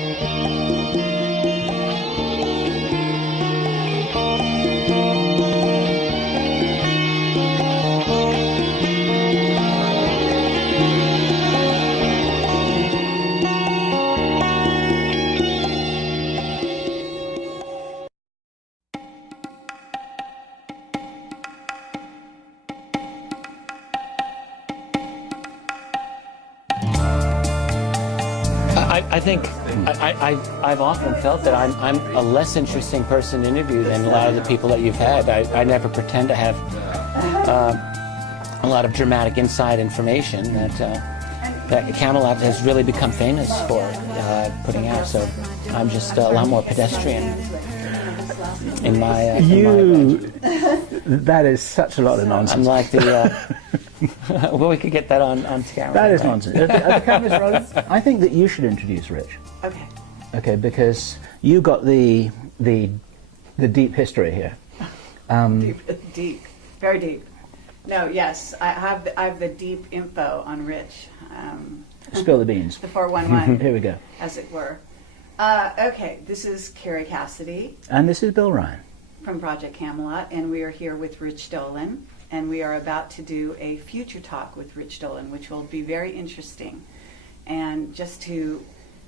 I think I've often felt that I'm a less interesting person to interview than a lot of the people that you've had. I never pretend to have a lot of dramatic inside information that Camelot has really become famous for putting out. So I'm just a lot more pedestrian in my. That is such a lot of nonsense. I'm like the. Well, we could get that on camera. That is right? nonsense. Are the cameras rolling? I think that you should introduce Rich. Okay. Okay, because you got the deep history here. Deep, very deep. No, yes, I have the deep info on Rich. Spill the beans. The 411. Here we go. As it were. Okay, this is Carrie Cassidy. And this is Bill Ryan. From Project Camelot, and we are here with Rich Dolan. And we are about to do a future talk with Rich Dolan, which will be very interesting. And just to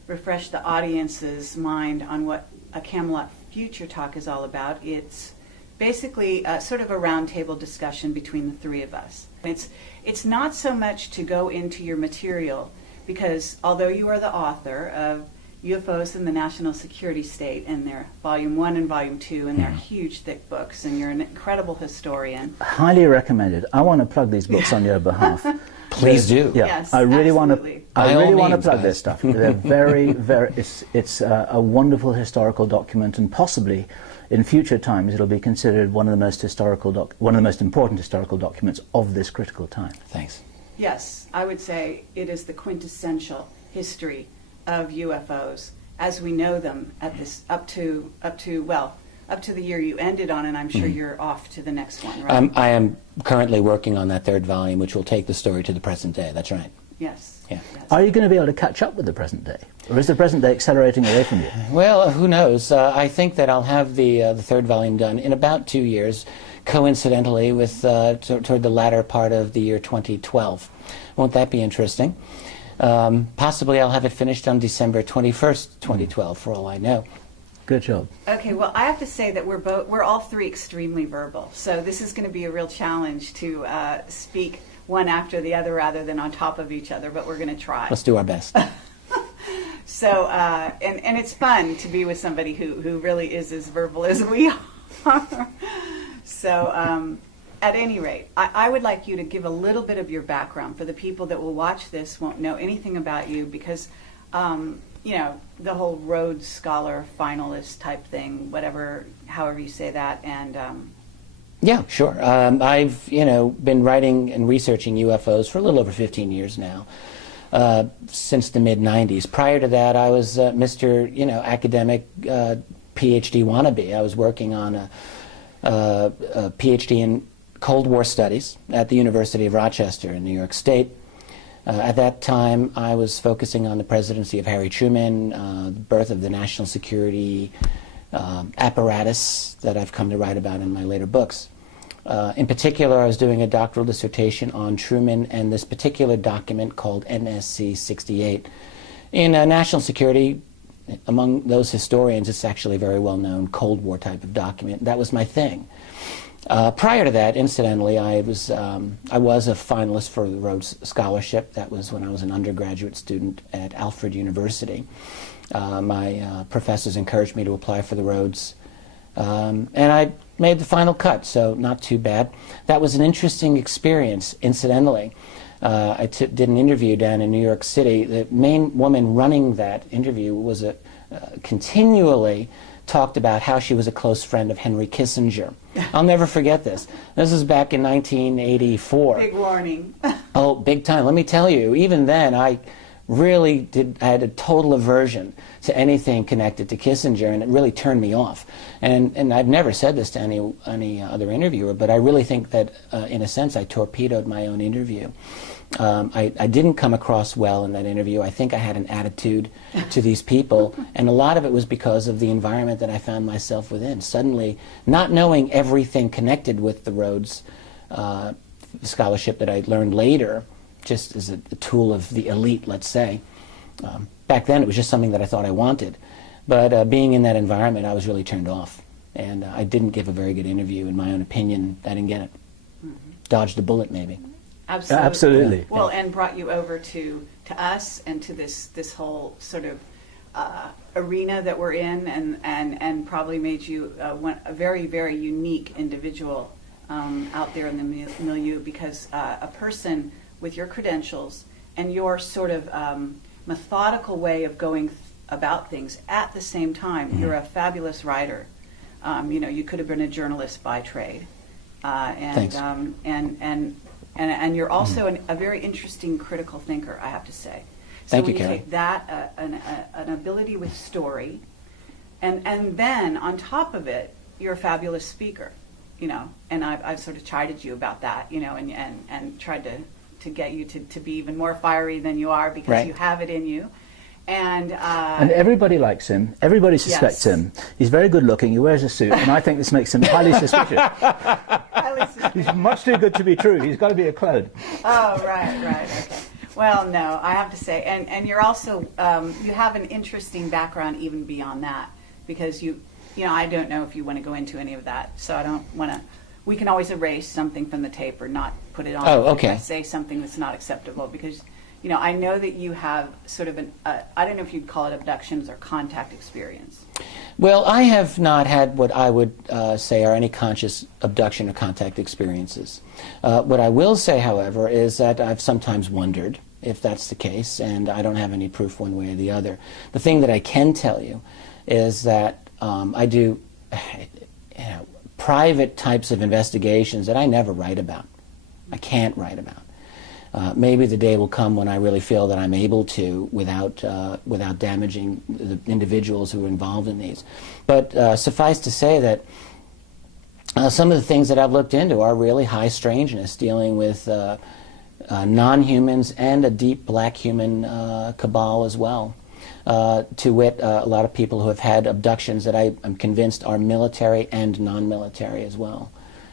refresh the audience's mind on what a Camelot future talk is all about, it's basically sort of a roundtable discussion between the three of us. It's not so much to go into your material, because although you are the author of UFOs in the National Security State, and they're Volume 1 and Volume 2, and they're huge, thick books, and you're an incredible historian. Highly recommended. I want to plug these books on your behalf. Please do. Yeah, yes, I really want absolutely. to. I really want to plug guys. this stuff. They're very, very. It's a wonderful historical document, and possibly in future times it'll be considered one of the most important historical documents of this critical time. Thanks. Yes, I would say it is the quintessential history of UFOs as we know them at this up to the year you ended on, and I'm sure you're off to the next one, right? I am currently working on that third volume, which will take the story to the present day. That's right. Yes. Yeah. Yes. Are you going to be able to catch up with the present day, or is the present day accelerating away from you? Well, who knows? I think that I'll have the third volume done in about 2 years, coincidentally with toward the latter part of the year 2012. Won't that be interesting? Possibly I'll have it finished on December 21st, 2012, for all I know. Good job. Okay, well, I have to say that we're all three extremely verbal, so this is going to be a real challenge to speak one after the other rather than on top of each other, but we're going to try. Let's do our best. So, and it's fun to be with somebody who really is as verbal as we are. So, at any rate, I would like you to give a little bit of your background for the people that will watch this, won't know anything about you, because, you know, the whole Rhodes Scholar finalist type thing, however you say that, and... Yeah, sure. I've, been writing and researching UFOs for a little over 15 years now, since the mid-'90s. Prior to that, I was Mr., academic PhD wannabe. I was working on a PhD in Cold War Studies at the University of Rochester in New York State. At that time, I was focusing on the presidency of Harry Truman, the birth of the national security apparatus that I've come to write about in my later books. In particular, I was doing a doctoral dissertation on Truman and this particular document called NSC 68. In national security, among those historians, it's actually a very well-known Cold War type of document. That was my thing. Prior to that, incidentally, I was a finalist for the Rhodes Scholarship. That was when I was an undergraduate student at Alfred University. My professors encouraged me to apply for the Rhodes, and I made the final cut, so not too bad. That was an interesting experience, incidentally. I did an interview down in New York City. The main woman running that interview was continually talked about how she was a close friend of Henry Kissinger. I'll never forget this. This was back in 1984. Big warning. Oh, big time. Let me tell you, even then I really had a total aversion to anything connected to Kissinger, and it really turned me off. And I've never said this to any other interviewer, but I really think that in a sense I torpedoed my own interview. I didn't come across well in that interview. I think I had an attitude to these people, and a lot of it was because of the environment that I found myself within. Suddenly, not knowing everything connected with the Rhodes scholarship that I learned later, just as a tool of the elite, let's say. Back then, it was just something that I thought I wanted. But being in that environment, I was really turned off. And I didn't give a very good interview, in my own opinion. I didn't get it. Dodged a bullet, maybe. Absolutely. Absolutely. Well, and brought you over to us and to this whole sort of arena that we're in, and probably made you a very, very unique individual out there in the milieu, because a person with your credentials and your sort of methodical way of going about things at the same time. You're a fabulous writer. You could have been a journalist by trade, Thanks. And you're also a very interesting critical thinker, I have to say. So Thank you, when you Carrie. take that, an ability with story, and then on top of it, you're a fabulous speaker, and I've sort of chided you about that, and tried to get you to be even more fiery than you are, because Right. you have it in you. And everybody likes him. Everybody suspects Yes. him. He's very good looking. He wears a suit, and I think this makes him highly suspicious. highly suspicious. He's much too good to be true. He's got to be a clone. Oh, right, okay. Well, no, I have to say, and you're also, you have an interesting background even beyond that, because I don't know if you want to go into any of that, so I don't want to. We can always erase something from the tape or not put it on. Oh, if okay. I say something that's not acceptable, because I know that you have sort of I don't know if you'd call it abductions or contact experience. Well, I have not had what I would say are any conscious abduction or contact experiences. What I will say, however, is that I've sometimes wondered if that's the case, and I don't have any proof one way or the other. The thing that I can tell you is that I do private types of investigations that I never write about. I can't write about. Maybe the day will come when I really feel that I'm able to without damaging the individuals who are involved in these. But suffice to say that some of the things that I've looked into are really high strangeness, dealing with non-humans and a deep black human cabal as well. To wit, a lot of people who have had abductions that I'm convinced are military and non-military as well.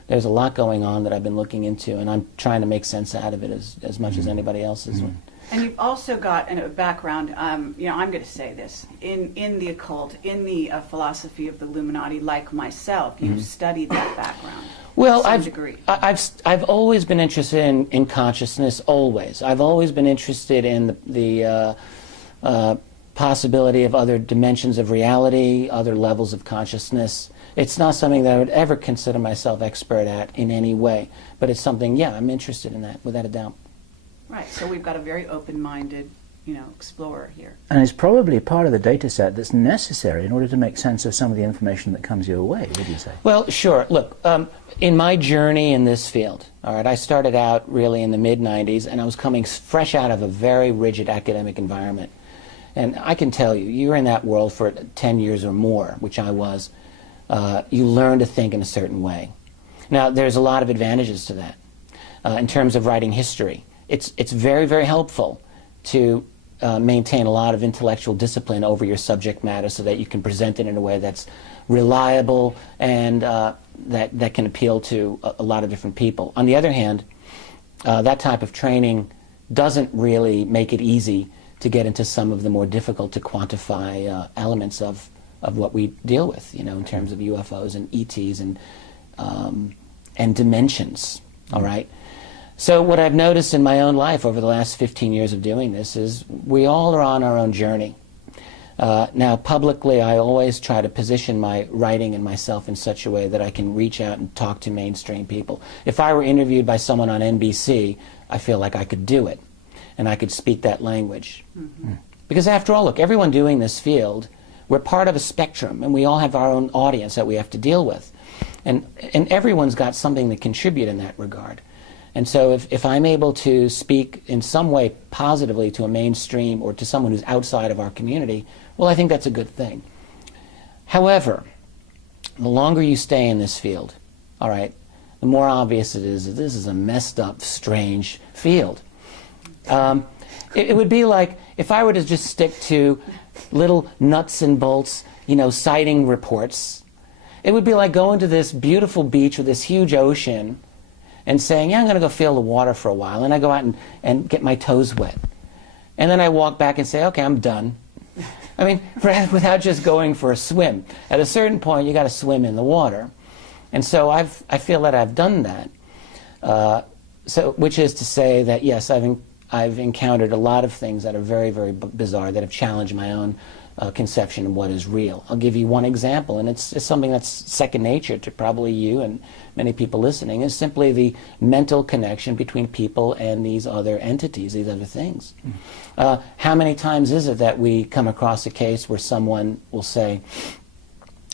There's a lot going on that I've been looking into, and I'm trying to make sense out of it as much as anybody else is. And you've also got a background, I'm going to say this, in the occult, in the philosophy of the Illuminati, like myself. You've studied that background. Well, to some degree. I've always been interested in consciousness, always. I've always been interested in the possibility of other dimensions of reality, other levels of consciousness. It's not something that I would ever consider myself expert at in any way, but it's something, I'm interested in that, without a doubt. Right, so we've got a very open-minded, explorer here. And it's probably part of the data set that's necessary in order to make sense of some of the information that comes your way, would you say? Well, sure. Look, in my journey in this field, all right, I started out really in the mid-'90s, and I was coming fresh out of a very rigid academic environment. And I can tell you, you're in that world for 10 years or more, which I was. You learn to think in a certain way. Now, there's a lot of advantages to that. In terms of writing history, it's very, very helpful to maintain a lot of intellectual discipline over your subject matter so that you can present it in a way that's reliable and that can appeal to a lot of different people. On the other hand, that type of training doesn't really make it easy to get into some of the more difficult to quantify elements of what we deal with, in terms of UFOs and ETs and dimensions, all right? So what I've noticed in my own life over the last 15 years of doing this is we all are on our own journey. Now, publicly, I always try to position my writing and myself in such a way that I can reach out and talk to mainstream people. If I were interviewed by someone on NBC, I feel like I could do it, and I could speak that language. Because after all, look, everyone doing this field, we're part of a spectrum, and we all have our own audience that we have to deal with. And everyone's got something to contribute in that regard. And so if I'm able to speak in some way positively to a mainstream or to someone who's outside of our community, well, I think that's a good thing. However, the longer you stay in this field, all right, the more obvious it is that this is a messed up, strange field. It would be like if I were to just stick to little nuts and bolts, sighting reports. It would be like going to this beautiful beach with this huge ocean and saying, yeah, I'm going to go feel the water for a while. And I go out and get my toes wet. And then I walk back and say, okay, I'm done. I mean, without just going for a swim. At a certain point, you got to swim in the water. And so I feel that I've done that. Which is to say that, yes, I've encountered a lot of things that are very, very bizarre, that have challenged my own conception of what is real. I'll give you one example, and it's something that's second nature to probably you and many people listening, is simply the mental connection between people and these other entities, these other things. How many times is it that we come across a case where someone will say,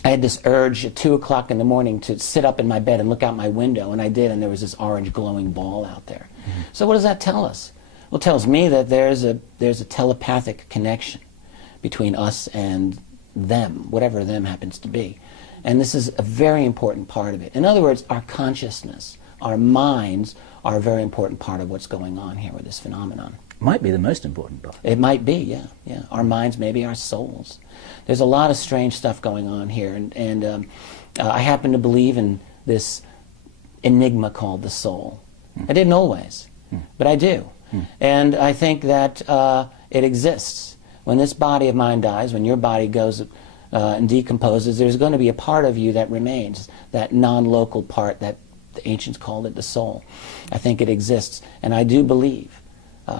I had this urge at 2 o'clock in the morning to sit up in my bed and look out my window, and I did, and there was this orange glowing ball out there. So what does that tell us? Well, it tells me that there's a telepathic connection between us and them, whatever them happens to be. And this is a very important part of it. In other words, our consciousness, our minds are a very important part of what's going on here with this phenomenon. Might be the most important part. It might be, yeah. Our minds, maybe our souls. There's a lot of strange stuff going on here, and I happen to believe in this enigma called the soul. I didn't always, but I do. And I think that it exists. When this body of mine dies, when your body goes and decomposes, there's going to be a part of you that remains, that non-local part that the ancients called it the soul. I think it exists, and I do believe,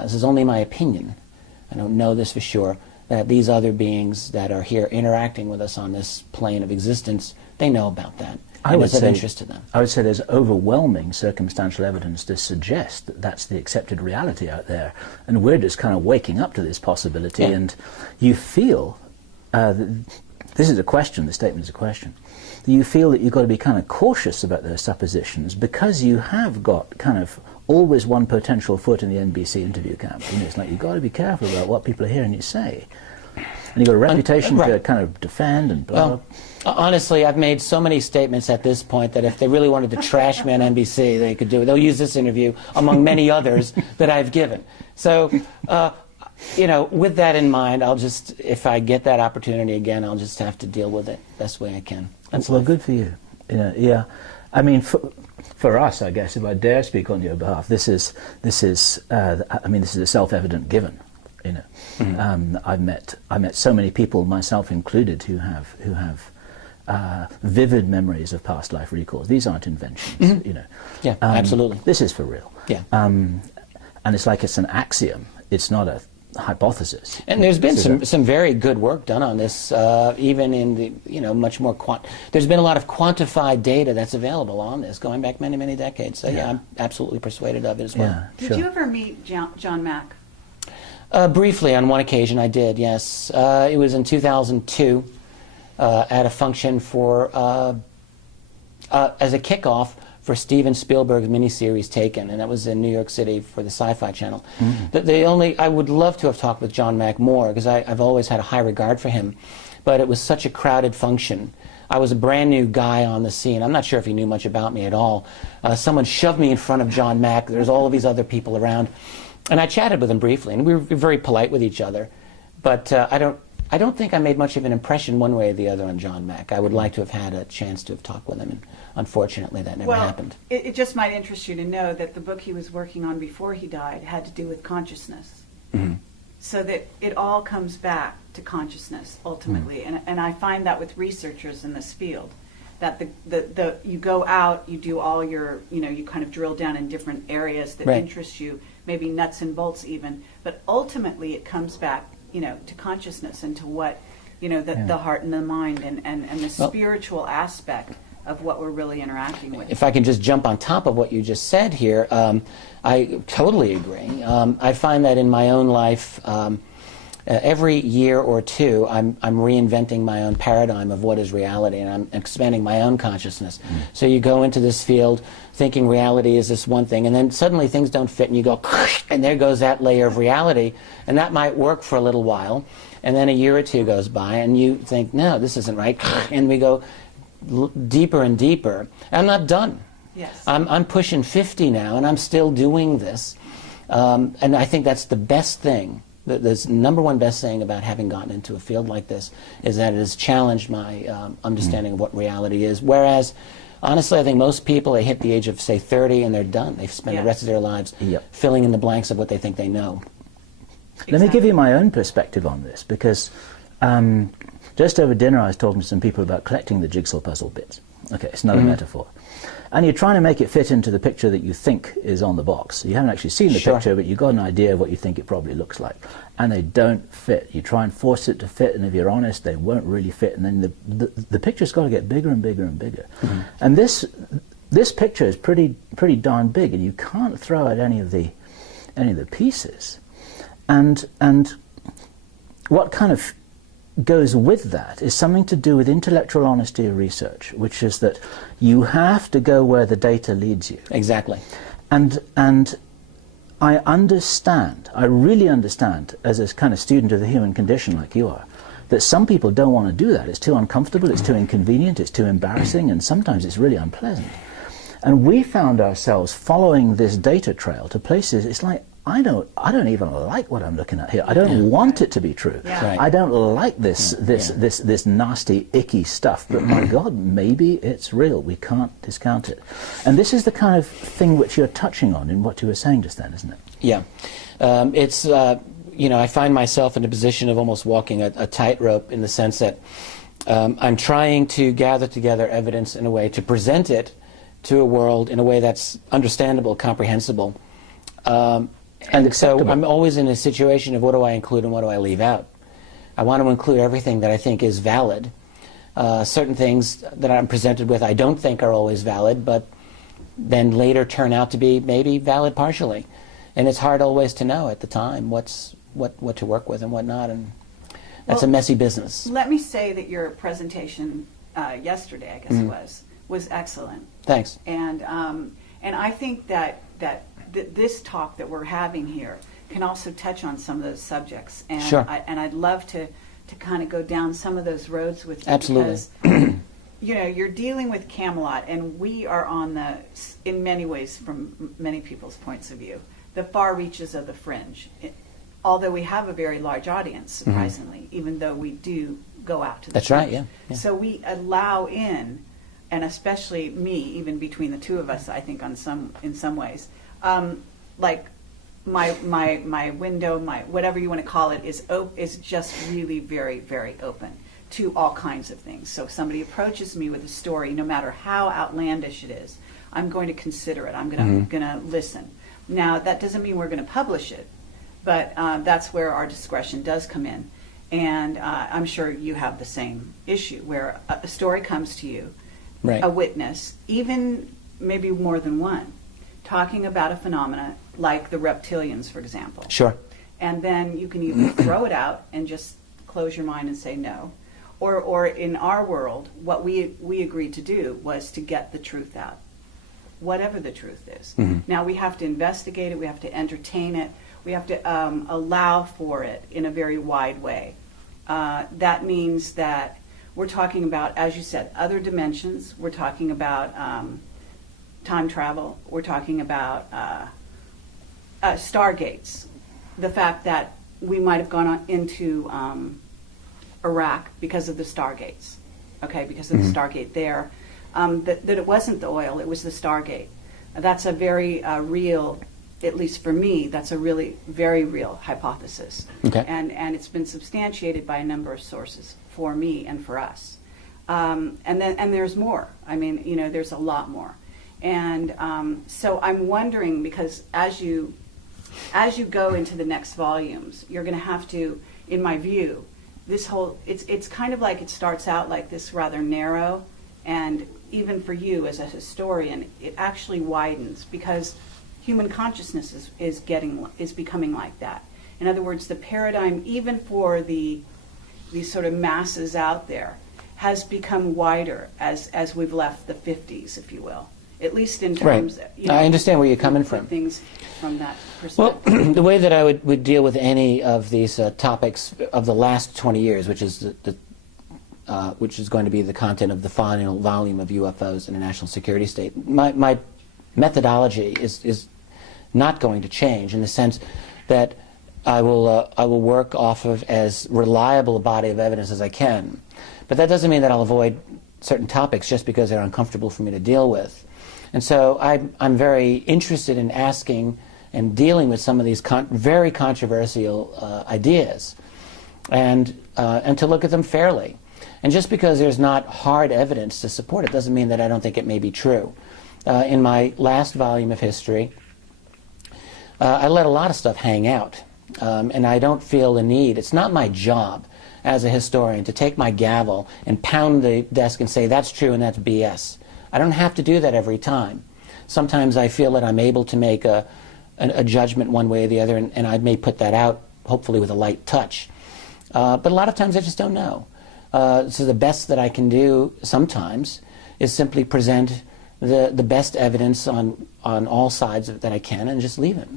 this is only my opinion, I don't know this for sure, that these other beings that are here interacting with us on this plane of existence, they know about that. And it's of interest to them. I would say there's overwhelming circumstantial evidence to suggest that that's the accepted reality out there. And we're just kind of waking up to this possibility. And you feel, this is a question, the statement is a question, you feel that you've got to be kind of cautious about those suppositions because you have got kind of always one potential foot in the NBC interview camp. It's like you've got to be careful about what people are hearing you say. And you've got a reputation to kind of defend and blah, blah. Honestly, I've made so many statements at this point that if they really wanted to trash me on NBC, they could do it. They'll use this interview among many others that I've given. So, with that in mind, I'll just, if I get that opportunity again, I'll just have to deal with it best way I can. That's well, good for you. Yeah. I mean, for us, I guess, if I dare speak on your behalf, this is a self-evident given. I met so many people, myself included, who have vivid memories of past life recalls. These aren't inventions, Yeah, absolutely. This is for real. Yeah. And it's like it's an axiom. It's not a hypothesis. And there's been some very good work done on this, even in the much more there's been a lot of quantified data that's available on this, going back many, many decades. So yeah, I'm absolutely persuaded of it as well. Yeah, Did you ever meet John Mack? Briefly, on one occasion, I did. Yes, it was in 2002 at a function for as a kickoff for Steven Spielberg's miniseries Taken, and that was in New York City for the Sci-Fi Channel. I would love to have talked with John Mack more because I've always had a high regard for him, but it was such a crowded function. I was a brand new guy on the scene. I'm not sure if he knew much about me at all. Someone shoved me in front of John Mack. There's all of these other people around. And I chatted with him briefly, and we were very polite with each other. But I don't think I made much of an impression one way or the other on John Mack. I would like to have had a chance to have talked with him, and unfortunately that never happened. It just might interest you to know that the book he was working on before he died had to do with consciousness. So that it all comes back to consciousness, ultimately. And I find that with researchers in this field, that you go out, you do all your, you kind of drill down in different areas that interest you, maybe nuts and bolts even, but ultimately it comes back, to consciousness and to what, the heart and the mind and the spiritual aspect of what we're really interacting with. If I can just jump on top of what you just said here, I totally agree. I find that in my own life, every year or two, I'm reinventing my own paradigm of what is reality, and I'm expanding my own consciousness. So you go into this field thinking reality is this one thing, and then suddenly things don't fit, and you go, and there goes that layer of reality, and that might work for a little while, and then a year or two goes by, and you think, no, this isn't right, and we go deeper and deeper. I'm not done. Yes. I'm pushing 50 now, and I'm still doing this. And I think that's the best thing. The number one best thing about having gotten into a field like this is that it has challenged my understanding of what reality is. Whereas, honestly, I think most people, they hit the age of, say, 30 and they're done. They've spent the rest of their lives filling in the blanks of what they think they know. Let me give you my own perspective on this, because just over dinner I was talking to some people about collecting the jigsaw puzzle bits. Okay, it's another metaphor. And you're trying to make it fit into the picture that you think is on the box. You haven't actually seen the picture, but you've got an idea of what you think it probably looks like. And they don't fit. You try and force it to fit, and if you're honest, they won't really fit. And then the picture's got to get bigger and bigger and bigger. And this picture is pretty darn big, and you can't throw out any of the pieces. And what kind of goes with that is something to do with intellectual honesty of research, which is that you have to go where the data leads you. Exactly. And I understand, I really understand, as a kind of student of the human condition like you are, that some people don't want to do that. It's too uncomfortable, it's too inconvenient, it's too embarrassing, and sometimes it's really unpleasant. And we found ourselves following this data trail to places, it's like, I don't even like what I'm looking at here. I don't want it to be true. Right. I don't like this nasty, icky stuff. But my God, maybe it's real. We can't discount it. And this is the kind of thing which you're touching on in what you were saying just then, isn't it? Yeah, it's you know, I find myself in a position of almost walking a tightrope, in the sense that I'm trying to gather together evidence in a way to present it to a world in a way that's understandable, comprehensible. And so I'm always in a situation of what do I include and what do I leave out. I want to include everything that I think is valid. Certain things that I'm presented with I don't think are always valid, but then later turn out to be maybe valid partially. And it's hard always to know at the time what to work with and what not, and that's a messy business. Let me say that your presentation yesterday, I guess it was excellent. Thanks. And I think that this talk that we're having here can also touch on some of those subjects, and I'd love to kind of go down some of those roads with you. Absolutely. Because you know, you're dealing with Camelot, and we are on in many ways, from many people's points of view, the far reaches of the fringe. Although we have a very large audience, surprisingly, even though we do go out to the That's fringe. right. Yeah. So we allow in, and especially me, even between the two of us, I think in some ways. Like my window, whatever you want to call it, is just really very, very open to all kinds of things. So if somebody approaches me with a story, no matter how outlandish it is, I'm going to consider it. I'm going to listen. Now, that doesn't mean we're going to publish it, but that's where our discretion does come in. And I'm sure you have the same issue, where a story comes to you, a witness, even maybe more than one, talking about a phenomena like the reptilians, for example. Sure. And then you can either throw it out and just close your mind and say no, or in our world, what we agreed to do was to get the truth out, whatever the truth is. Now we have to investigate it, we have to entertain it, we have to allow for it in a very wide way. That means that we're talking about, as you said, other dimensions. We're talking about time travel. We're talking about stargates. The fact that we might have gone into Iraq because of the stargates, because of the Stargate there. That it wasn't the oil, it was the Stargate. That's a very real, at least for me, that's a really very real hypothesis. And it's been substantiated by a number of sources for me and for us. And there's more. I mean, you know, there's a lot more. And so I'm wondering, because as you go into the next volumes, you're going to have to, in my view, it's kind of like it starts out like this rather narrow, and even for you as a historian, it actually widens, because human consciousness is becoming like that. In other words, the paradigm, even for these sort of masses out there, has become wider as we've left the 50s, if you will. At least in terms, you know, I understand where you're coming from. Things from that perspective. Well, the way that I would deal with any of these topics of the last 20 years, which is which is going to be the content of the final volume of UFOs in a national security state, my methodology is not going to change, in the sense that I will work off of as reliable a body of evidence as I can. But that doesn't mean that I'll avoid certain topics just because they're uncomfortable for me to deal with. And so I'm very interested in asking and dealing with some of these very controversial ideas, and to look at them fairly. And just because there's not hard evidence to support it doesn't mean that I don't think it may be true. In my last volume of history, I let a lot of stuff hang out, and I don't feel the need. It's not my job as a historian to take my gavel and pound the desk and say that's true and that's BS. I don't have to do that every time. Sometimes I feel that I'm able to make a judgment one way or the other, and I may put that out, hopefully with a light touch. But a lot of times I just don't know. So the best that I can do sometimes is simply present the best evidence on all sides that I can, and just leave it.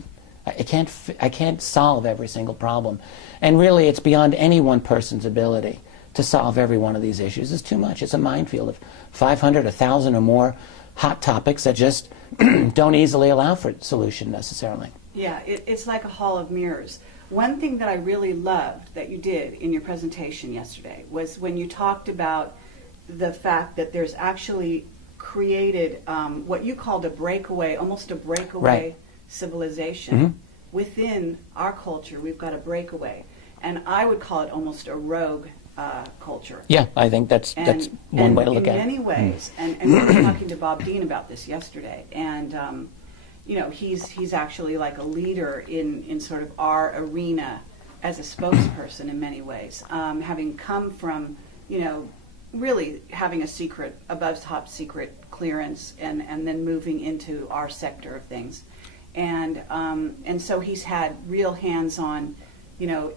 I can't solve every single problem. And really, it's beyond any one person's ability to solve every one of these issues. It's too much. It's a minefield of 500, 1,000 or more hot topics that just don't easily allow for solution necessarily. Yeah, it's like a hall of mirrors. One thing that I really loved that you did in your presentation yesterday was when you talked about the fact that there's actually created what you called a breakaway, almost a breakaway civilization. Within our culture. We've got a breakaway, and I would call it almost a rogue culture. Yeah, I think that's one way to look at it. In many ways, and we were talking to Bob Dean about this yesterday, and you know, he's actually like a leader in sort of our arena as a spokesperson in many ways, having come from, you know, really having a secret, above top secret clearance, and then moving into our sector of things. And so he's had real hands-on, you know,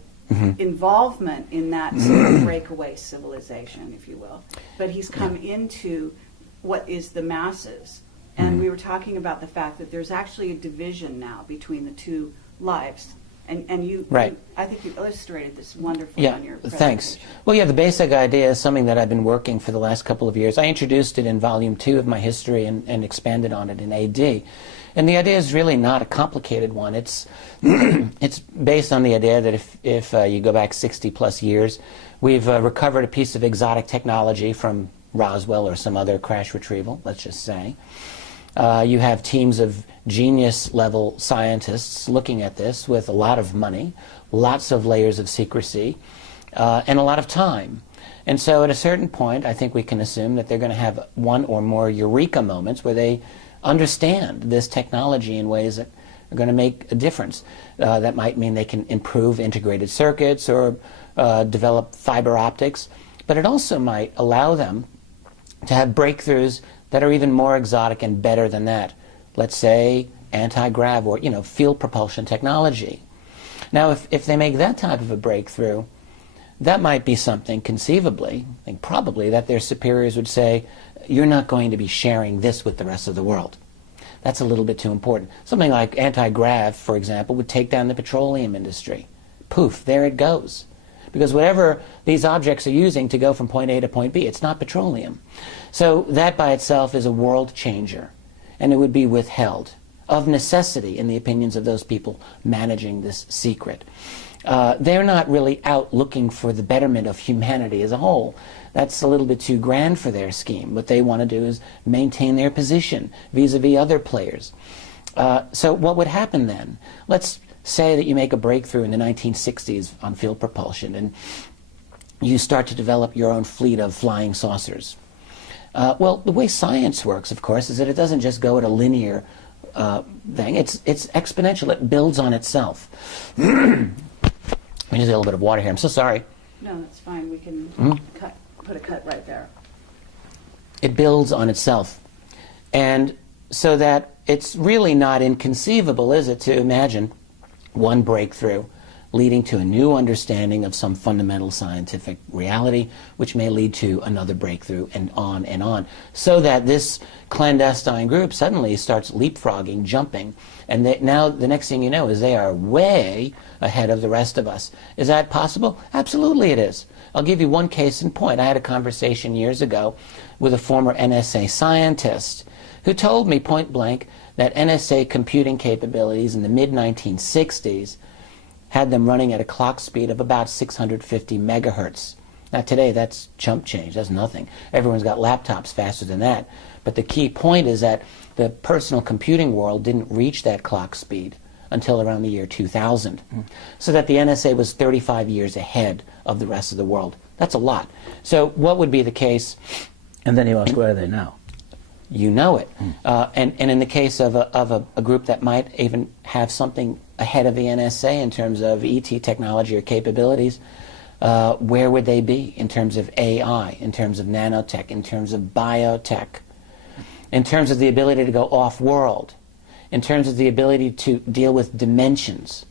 involvement in that sort of breakaway civilization, if you will. But he's come into what is the masses. And we were talking about the fact that there's actually a division now between the two lives. And you, I think you illustrated this wonderfully on your presentation. Thanks. Well, yeah, the basic idea is something that I've been working for the last couple of years. I introduced it in Volume 2 of my history and expanded on it in AD. And the idea is really not a complicated one. It's it's based on the idea that if you go back 60-plus years, we've recovered a piece of exotic technology from Roswell or some other crash retrieval, let's just say. You have teams of genius-level scientists looking at this with a lot of money, lots of layers of secrecy, and a lot of time. And so at a certain point, I think we can assume that they're going to have one or more eureka moments where they understand this technology in ways that are going to make a difference. That might mean they can improve integrated circuits or develop fiber optics, but it also might allow them to have breakthroughs that are even more exotic and better than that. Let's say anti-grav or, you know, field propulsion technology. Now, if they make that type of a breakthrough, that might be something conceivably, I think probably, that their superiors would say, you're not going to be sharing this with the rest of the world. That's a little bit too important. Something like anti-grav, for example, would take down the petroleum industry. Poof, there it goes. Because whatever these objects are using to go from point A to point B, it's not petroleum. So that by itself is a world changer, and it would be withheld of necessity in the opinions of those people managing this secret. They're not really out looking for the betterment of humanity as a whole. That's a little bit too grand for their scheme. What they want to do is maintain their position vis-a-vis other players. So what would happen then? Let's say that you make a breakthrough in the 1960s on field propulsion, and you start to develop your own fleet of flying saucers. Well, the way science works, of course, is that it doesn't just go at a linear thing. It's exponential. It builds on itself. We need a little bit of water here. I'm so sorry. No, that's fine. We can put a cut right there. It builds on itself. And so that it's really not inconceivable, is it, to imagine one breakthrough leading to a new understanding of some fundamental scientific reality, which may lead to another breakthrough, and on, so that this clandestine group suddenly starts leapfrogging, jumping, and now the next thing you know is they are way ahead of the rest of us. Is that possible? Absolutely it is. I'll give you one case in point. I had a conversation years ago with a former NSA scientist who told me point blank that NSA computing capabilities in the mid-1960s had them running at a clock speed of about 650 megahertz. Now today that's chump change, that's nothing. Everyone's got laptops faster than that. But the key point is that the personal computing world didn't reach that clock speed until around the year 2000. So that the NSA was 35 years ahead of the rest of the world. That's a lot. So what would be the case? And then you ask, where are they now? You know it. And in the case of a group that might even have something ahead of the NSA in terms of ET technology or capabilities, where would they be in terms of AI, in terms of nanotech, in terms of biotech, in terms of the ability to go off-world, in terms of the ability to deal with dimensions?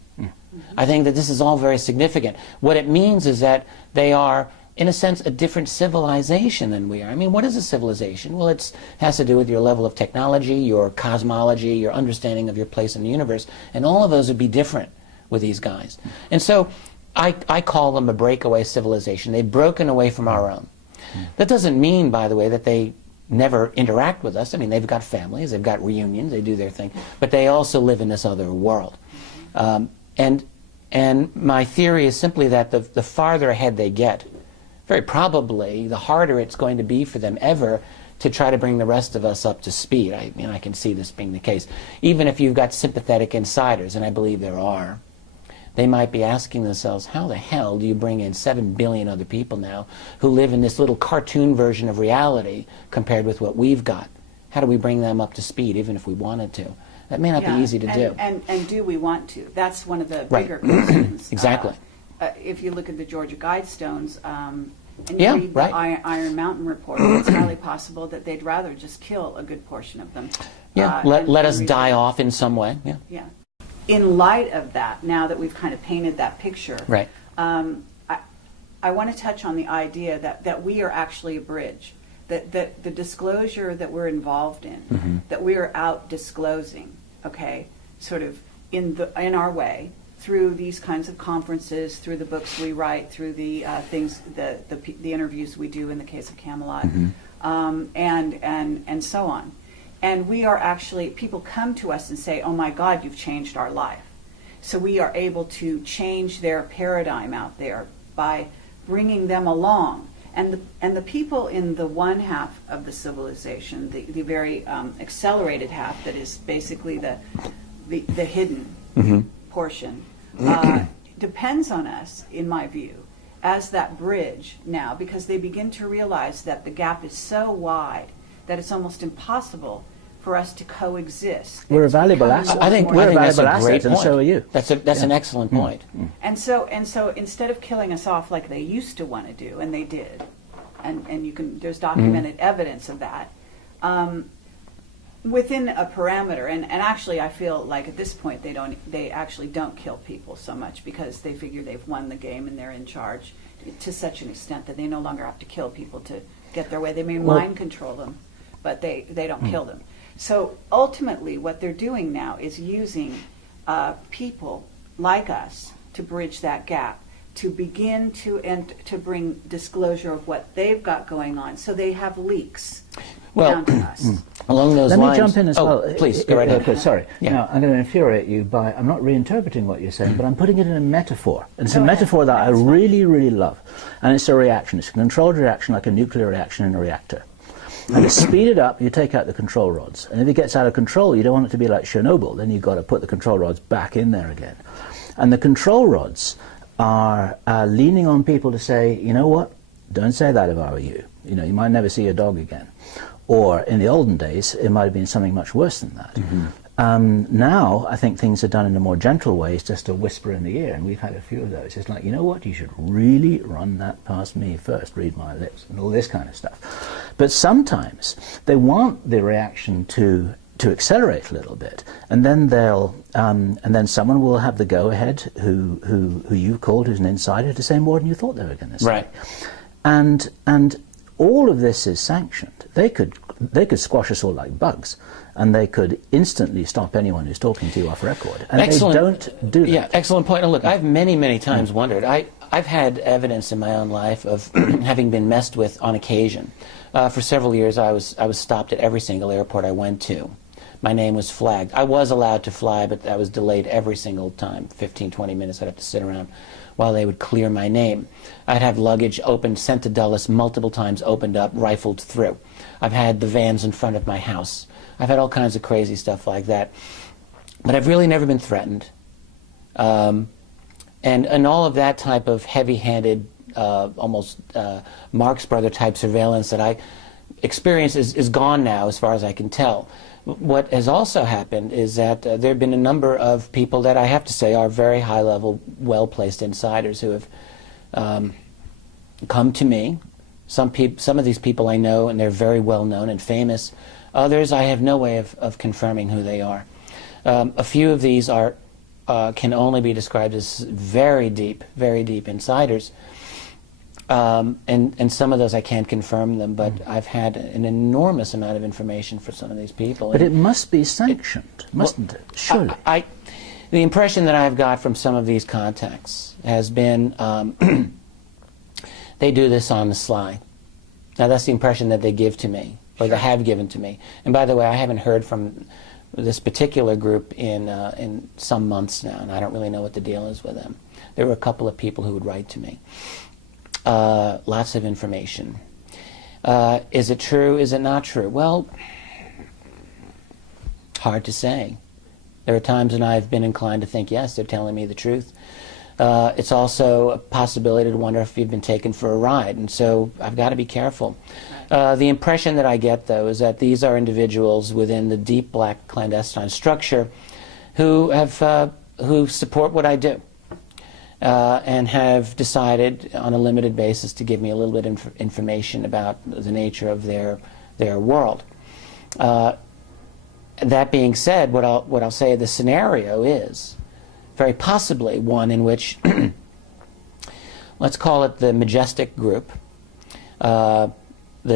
I think that this is all very significant. What it means is that they are, in a sense, a different civilization than we are. I mean, what is a civilization? Well, it has to do with your level of technology, your cosmology, your understanding of your place in the universe, and all of those would be different with these guys. And so I call them a breakaway civilization. They've broken away from our own. That doesn't mean, by the way, that they never interact with us. I mean, they've got families, they've got reunions, they do their thing, but they also live in this other world. And my theory is simply that the farther ahead they get, very probably the harder it's going to be for them ever to try to bring the rest of us up to speed. I mean, I can see this being the case. Even if you've got sympathetic insiders, and I believe there are, they might be asking themselves, how the hell do you bring in 7 billion other people now who live in this little cartoon version of reality compared with what we've got? How do we bring them up to speed, even if we wanted to? That may not be easy to do. And do we want to? That's one of the bigger questions. Exactly. If you look at the Georgia Guidestones, and you read the Iron Mountain report, it's highly possible that they'd rather just kill a good portion of them. Yeah, let us die off in some way. Yeah. Yeah. In light of that, now that we've kind of painted that picture, right. I want to touch on the idea that we are actually a bridge, that the disclosure that we're involved in, that we are out disclosing, okay, sort of in our way, through these kinds of conferences, through the books we write, through the things, the interviews we do in the case of Camelot, and so on. And we are actually, people come to us and say, oh my God, you've changed our life. So we are able to change their paradigm out there by bringing them along. And the people in the one half of the civilization, the very accelerated half that is basically the hidden portion, depends on us, in my view, as that bridge now, because they begin to realize that the gap is so wide that it's almost impossible for us to coexist. We're a valuable asset. I think we're a that's valuable a great asset, and point. so are you. That's an excellent point. And so instead of killing us off like they used to want to do, and they did, and you can, there's documented evidence of that, within a parameter, and actually I feel like at this point they actually don't kill people so much because they figure they've won the game and they're in charge to such an extent that they no longer have to kill people to get their way. They may mind control them, but they don't kill them. So ultimately what they're doing now is using people like us to bridge that gap, to begin to bring disclosure of what they've got going on, so they have leaks down to us. Along those lines... Let me lines... jump in as well. Please, go right ahead. Sorry. Yeah. Now, I'm going to infuriate you by... I'm not reinterpreting what you're saying, but I'm putting it in a metaphor. And it's a metaphor that I really, really love. And it's a reaction. It's a controlled reaction, like a nuclear reaction in a reactor. And to speed it up, you take out the control rods. And if it gets out of control, you don't want it to be like Chernobyl. Then you've got to put the control rods back in there again. And the control rods are leaning on people to say, you know what, don't say that if I were you. You know, you might never see your dog again. Or in the olden days, it might have been something much worse than that. Now, I think things are done in a more gentle way. It's just a whisper in the ear, and we've had a few of those. It's like, you know what, you should really run that past me first, read my lips, and all this kind of stuff. But sometimes they want the reaction to accelerate a little bit, and then and then someone will have the go-ahead who you've called, who's an insider, to say more than you thought they were going to say. Right. And all of this is sanctioned. They could they could squash us all like bugs, and they could instantly stop anyone who's talking to you off record. And Excellent. they don't do that. Yeah, excellent point. Now, look, I've many times wondered. I've had evidence in my own life of having been messed with on occasion. For several years, I was stopped at every single airport I went to. My name was flagged. I was allowed to fly, but I was delayed every single time. 15, 20 minutes, I'd have to sit around while they would clear my name. I'd have luggage opened, sent to Dulles multiple times, opened up, rifled through. I've had the vans in front of my house. I've had all kinds of crazy stuff like that. But I've really never been threatened. And all of that type of heavy-handed, almost Marx Brother type surveillance that I experienced is gone now, as far as I can tell. What has also happened is that there have been a number of people that I have to say are very high-level, well-placed insiders who have come to me. Some of these people I know, and they're very well-known and famous. Others, I have no way of confirming who they are. A few of these can only be described as very deep insiders. And some of those I can't confirm them, but I've had an enormous amount of information for some of these people. But it must be sanctioned, mustn't it? Surely. The impression that I've got from some of these contacts has been they do this on the sly. Now that's the impression that they give to me, or they have given to me. And by the way, I haven't heard from this particular group in some months now, and I don't really know what the deal is with them. There were a couple of people who would write to me. Lots of information. Is it true? Is it not true? Well, hard to say. There are times when I've been inclined to think, yes, they're telling me the truth. It's also a possibility to wonder if you've been taken for a ride, and so I've got to be careful. The impression that I get, though, is that these are individuals within the deep black clandestine structure who support what I do. And have decided on a limited basis to give me a little bit of information about the nature of their world. That being said, what I'll say, the scenario is very possibly one in which, let's call it the Majestic Group, the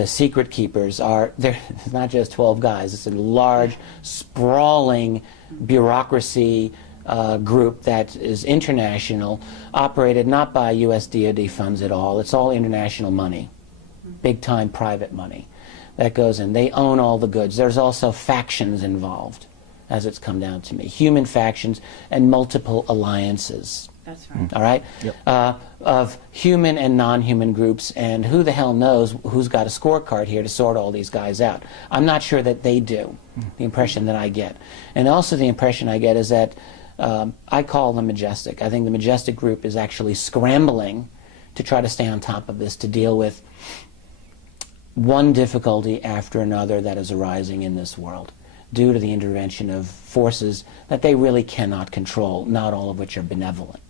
secret keepers they're not just 12 guys, it's a large, sprawling bureaucracy group that is international, operated not by U.S. DoD funds at all. It's all international money, big-time private money that goes in. They own all the goods. There's also factions involved, as it's come down to me. Human factions and multiple alliances. That's right. All right? Yep. Of human and non-human groups, and who the hell knows who's got a scorecard here to sort all these guys out. I'm not sure that they do, the impression that I get. And also the impression I get is that I call them Majestic. I think the Majestic Group is actually scrambling to try to stay on top of this, to deal with one difficulty after another that is arising in this world due to the intervention of forces that they really cannot control, not all of which are benevolent.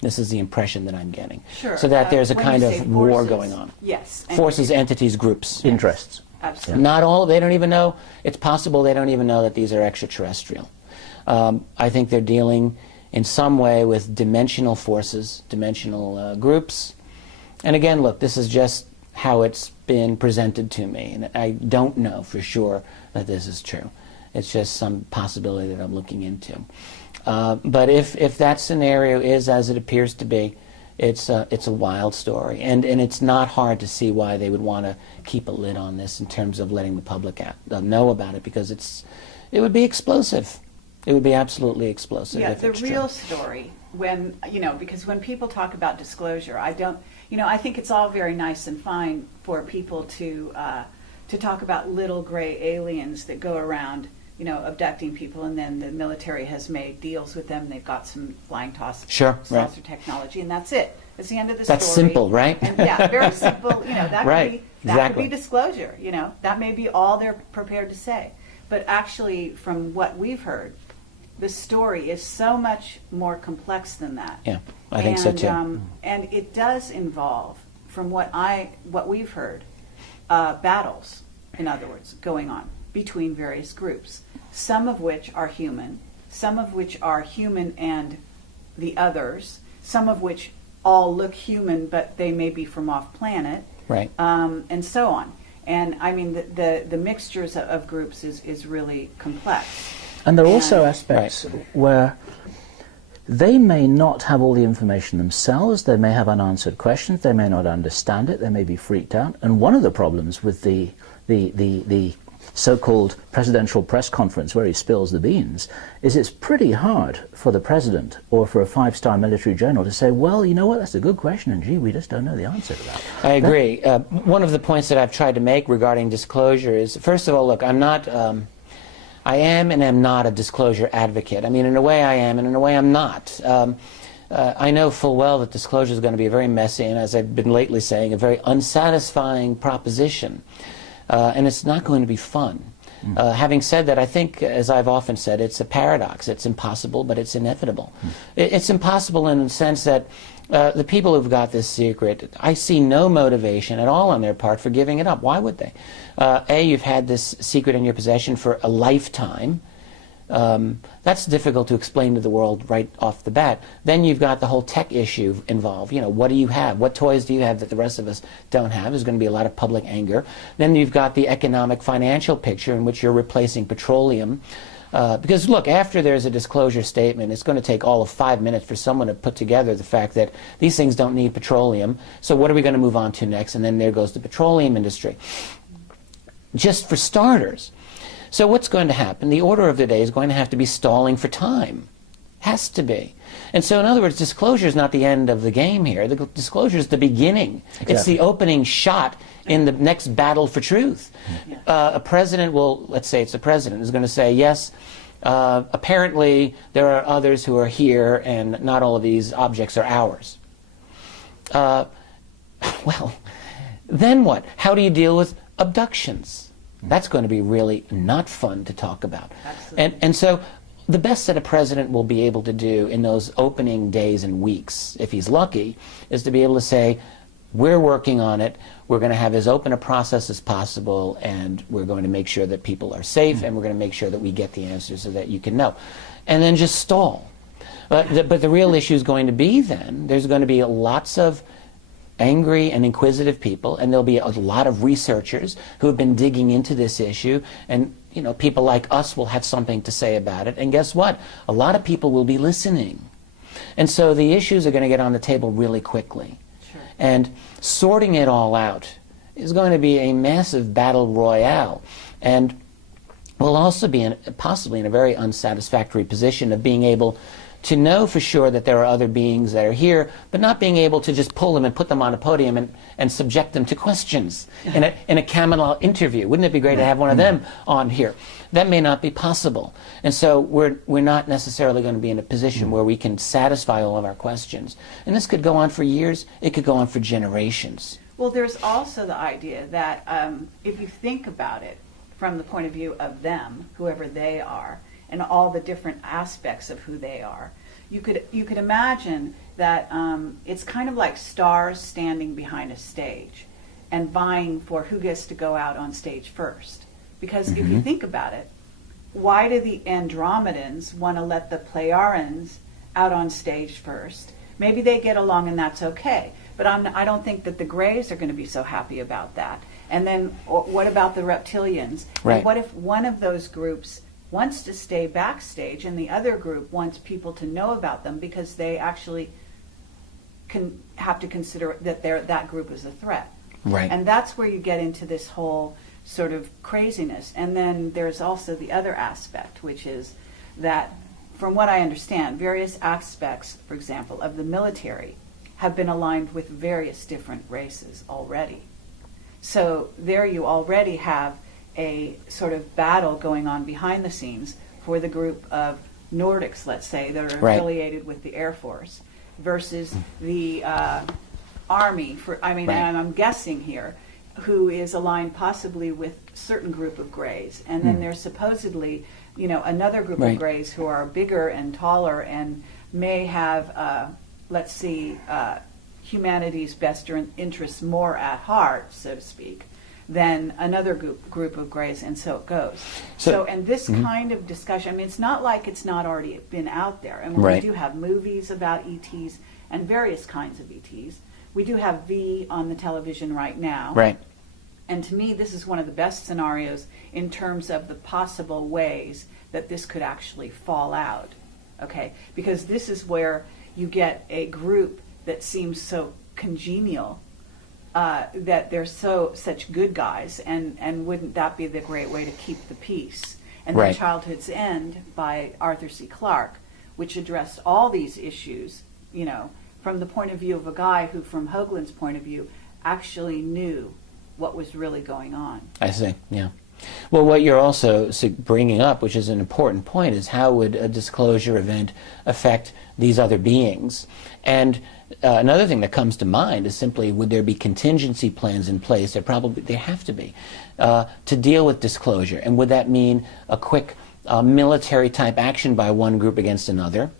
This is the impression that I'm getting. Sure. So that there's a When kind you of say war forces, going on. Yes. Forces, entities, groups. Interests. Absolutely. Not all, they don't even know, it's possible they don't even know that these are extraterrestrial. I think they're dealing in some way with dimensional forces, dimensional groups. And again, look, this is just how it's been presented to me, and I don't know for sure that this is true. It's just some possibility that I'm looking into. But if that scenario is as it appears to be, it's a wild story, and it's not hard to see why they would want to keep a lid on this in terms of letting the public know about it, because it would be explosive. It would be absolutely explosive. Yeah, if the it's real true. story, when, because when people talk about disclosure, I think it's all very nice and fine for people to talk about little gray aliens that go around, abducting people, and then the military has made deals with them. They've got some flying saucer technology, and that's it. It's the end of the story. That's simple, right? And, yeah, very simple. That Right, could be disclosure. That may be all they're prepared to say. But actually, from what we've heard, the story is so much more complex than that. Yeah, I think so too. And it does involve, from what we've heard, battles, in other words, going on between various groups, some of which are human, some of which are human and the others, some of which all look human but they may be from off planet, Right. and so on. And I mean, the mixtures of groups is really complex. And there are also aspects where they may not have all the information themselves, they may have unanswered questions, they may not understand it, they may be freaked out. And one of the problems with the so-called presidential press conference where he spills the beans is it's pretty hard for the president or for a five-star military general to say, well, you know what, that's a good question, and gee, we just don't know the answer to that. I agree. One of the points that I've tried to make regarding disclosure is, first of all, look, I am and am not a disclosure advocate. I mean, in a way I am, and in a way I'm not. I know full well that disclosure is going to be a very messy, and as I've been lately saying, a very unsatisfying proposition. And it's not going to be fun. Having said that, I think, as I've often said, it's a paradox. It's impossible, but it's inevitable. It's impossible in the sense that the people who've got this secret, I see no motivation at all on their part for giving it up. Why would they? A, you've had this secret in your possession for a lifetime. That's difficult to explain to the world right off the bat. Then you've got the whole tech issue involved. You know, what do you have? What toys do you have that the rest of us don't have? There's going to be a lot of public anger. Then you've got the economic financial picture in which you're replacing petroleum. Because, look, after there's a disclosure statement, it's going to take all of 5 minutes for someone to put together the fact that these things don't need petroleum. So what are we going to move on to next? And then there goes the petroleum industry. Just for starters. So what's going to happen? The order of the day is going to have to be stalling for time. Has to be. And so, in other words, disclosure is not the end of the game here. The disclosure is the beginning. Exactly. It's the opening shot in the next battle for truth. A president will, let's say it's a president, is going to say, yes, apparently there are others who are here and not all of these objects are ours. Well, then what? How do you deal with abductions? That's going to be really not fun to talk about. And so the best that a president will be able to do in those opening days and weeks, if he's lucky, is to be able to say, we're working on it, we're going to have as open a process as possible, and we're going to make sure that people are safe, and we're going to make sure that we get the answers so that you can know. And then just stall. But the real issue is going to be then, there's going to be lots of angry and inquisitive people, and there'll be a lot of researchers who have been digging into this issue, and you know, people like us will have something to say about it, and guess what? A lot of people will be listening. And so the issues are going to get on the table really quickly. Sure. And sorting it all out is going to be a massive battle royale, and we'll also be possibly in a very unsatisfactory position of being able to know for sure that there are other beings that are here, but not being able to just pull them and put them on a podium and subject them to questions in a Camelot interview. Wouldn't it be great to have one of them on here? That may not be possible. And so we're not necessarily going to be in a position where we can satisfy all of our questions. And this could go on for years. It could go on for generations. Well, there's also the idea that if you think about it from the point of view of them, whoever they are, and all the different aspects of who they are, you could imagine that it's kind of like stars standing behind a stage and vying for who gets to go out on stage first. Because if you think about it, why do the Andromedans want to let the Pleiadians out on stage first? Maybe they get along and that's okay, but I don't think that the Greys are going to be so happy about that. And then what about the Reptilians? Right. And what if one of those groups wants to stay backstage and the other group wants people to know about them because they actually have to consider that that group is a threat? Right. And that's where you get into this whole sort of craziness. And then there's also the other aspect, which is that, from what I understand, various aspects, for example, of the military have been aligned with various different races already. So there you already have a sort of battle going on behind the scenes for the group of Nordics, let's say, that are affiliated with the Air Force versus the Army, and I'm guessing here, who is aligned possibly with a certain group of Greys. And then there's supposedly, another group of Greys who are bigger and taller and may have, humanity's best interests more at heart, so to speak, than another group of Greys, and so it goes. So and this kind of discussion, it's not like it's not already been out there. And we do have movies about ETs and various kinds of ETs. We do have V on the television right now. Right. And to me, this is one of the best scenarios in terms of the possible ways that this could actually fall out, okay? Because this is where you get a group that seems so congenial, that they're such good guys, and wouldn't that be the great way to keep the peace? And Right. then Childhood's End by Arthur C. Clarke, which addressed all these issues, you know, from the point of view of a guy who, from Hoagland's point of view, actually knew what was really going on. I see, yeah. Well, what you're also bringing up, which is an important point, is how would a disclosure event affect these other beings? And another thing that comes to mind is simply, would there be contingency plans in place? There have to be, to deal with disclosure. And would that mean a quick military-type action by one group against another?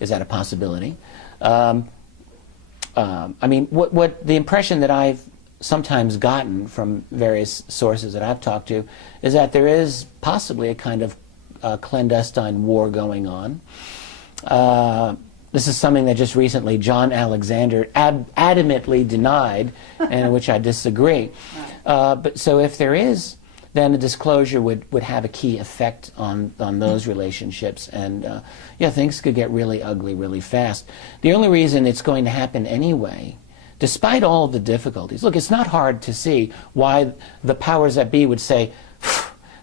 Is that a possibility? I mean, what the impression that I've sometimes gotten from various sources that I've talked to is that there is possibly a kind of clandestine war going on. This is something that just recently John Alexander adamantly denied, and which I disagree. But so if there is, then a disclosure would have a key effect on those relationships, and yeah, things could get really ugly really fast. The only reason it's going to happen anyway, despite all of the difficulties, look, it's not hard to see why the powers that be would say,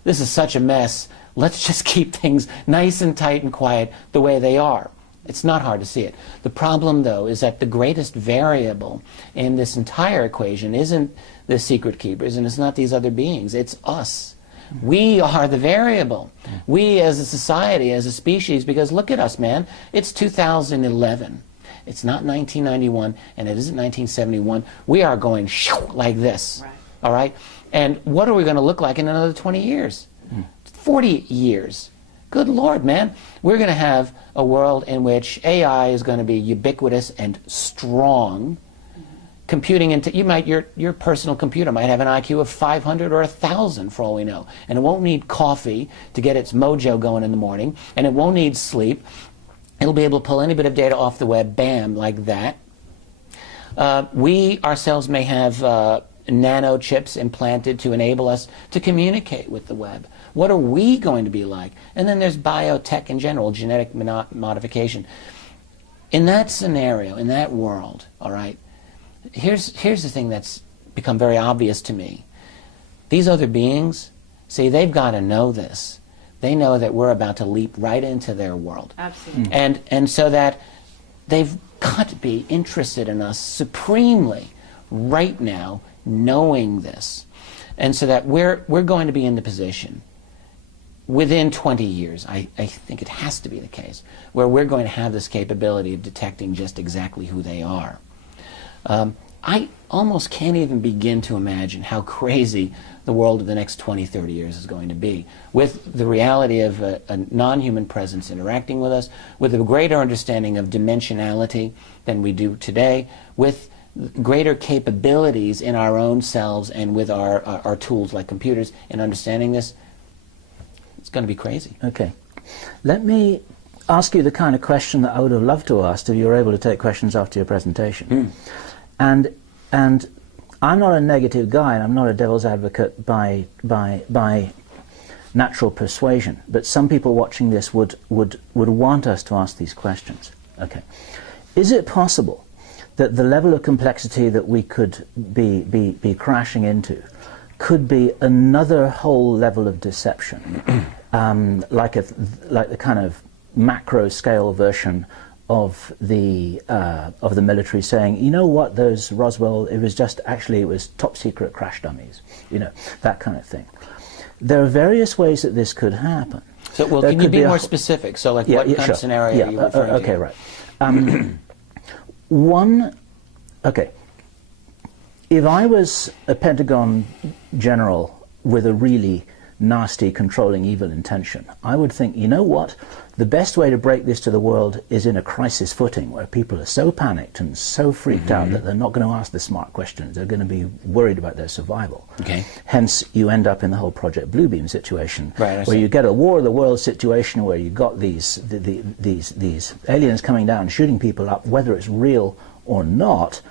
this is such a mess, let's just keep things nice and tight and quiet the way they are. It's not hard to see it. The problem, though, is that the greatest variable in this entire equation isn't the secret keepers, and it's not these other beings. It's us. We are the variable. We as a society, as a species, because look at us, man. It's 2011. It's not 1991, and it isn't 1971. We are going like this, Right. all right? And what are we going to look like in another 20 years? 40 years? Good Lord, man. We're going to have a world in which AI is going to be ubiquitous and strong. Computing into your personal computer might have an IQ of 500 or 1,000 for all we know, and it won't need coffee to get its mojo going in the morning, and it won't need sleep. It'll be able to pull any bit of data off the web, bam, like that. We ourselves may have nano chips implanted to enable us to communicate with the web. What are we going to be like? And then there's biotech in general, genetic modification. In that scenario, in that world, all right, here's the thing that's become very obvious to me. These other beings, see, they've got to know this. They know that we're about to leap right into their world. Absolutely. And so that they've got to be interested in us supremely right now, knowing this. And so that we're going to be in the position within 20 years, I think it has to be the case, where we're going to have this capability of detecting just exactly who they are. I almost can't even begin to imagine how crazy the world of the next 20, 30 years is going to be, with the reality of a non-human presence interacting with us, with a greater understanding of dimensionality than we do today, with greater capabilities in our own selves and with our tools like computers in understanding this. It's going to be crazy. Okay. Let me ask you the kind of question that I would have loved to ask if you were able to take questions after your presentation. And I'm not a negative guy, and I'm not a devil's advocate by natural persuasion, but some people watching this would want us to ask these questions. Okay. Is it possible that the level of complexity that we could be crashing into could be another whole level of deception, like the kind of macro scale version of the military saying, you know what, those Roswell, it was top secret crash dummies, you know, that kind of thing. There are various ways that this could happen. So, well, can you be more specific? So, like, what kind of scenario are you referring to? Okay, right. Okay. If I was a Pentagon general with a really nasty, controlling, evil intention, I would think, you know what? The best way to break this to the world is in a crisis footing where people are so panicked and so freaked out that they're not going to ask the smart questions. They're going to be worried about their survival. Okay. Hence, you end up in the whole Project Bluebeam situation, right, where you get a War of the Worlds situation where you've got these aliens coming down, shooting people up, whether it's real or not,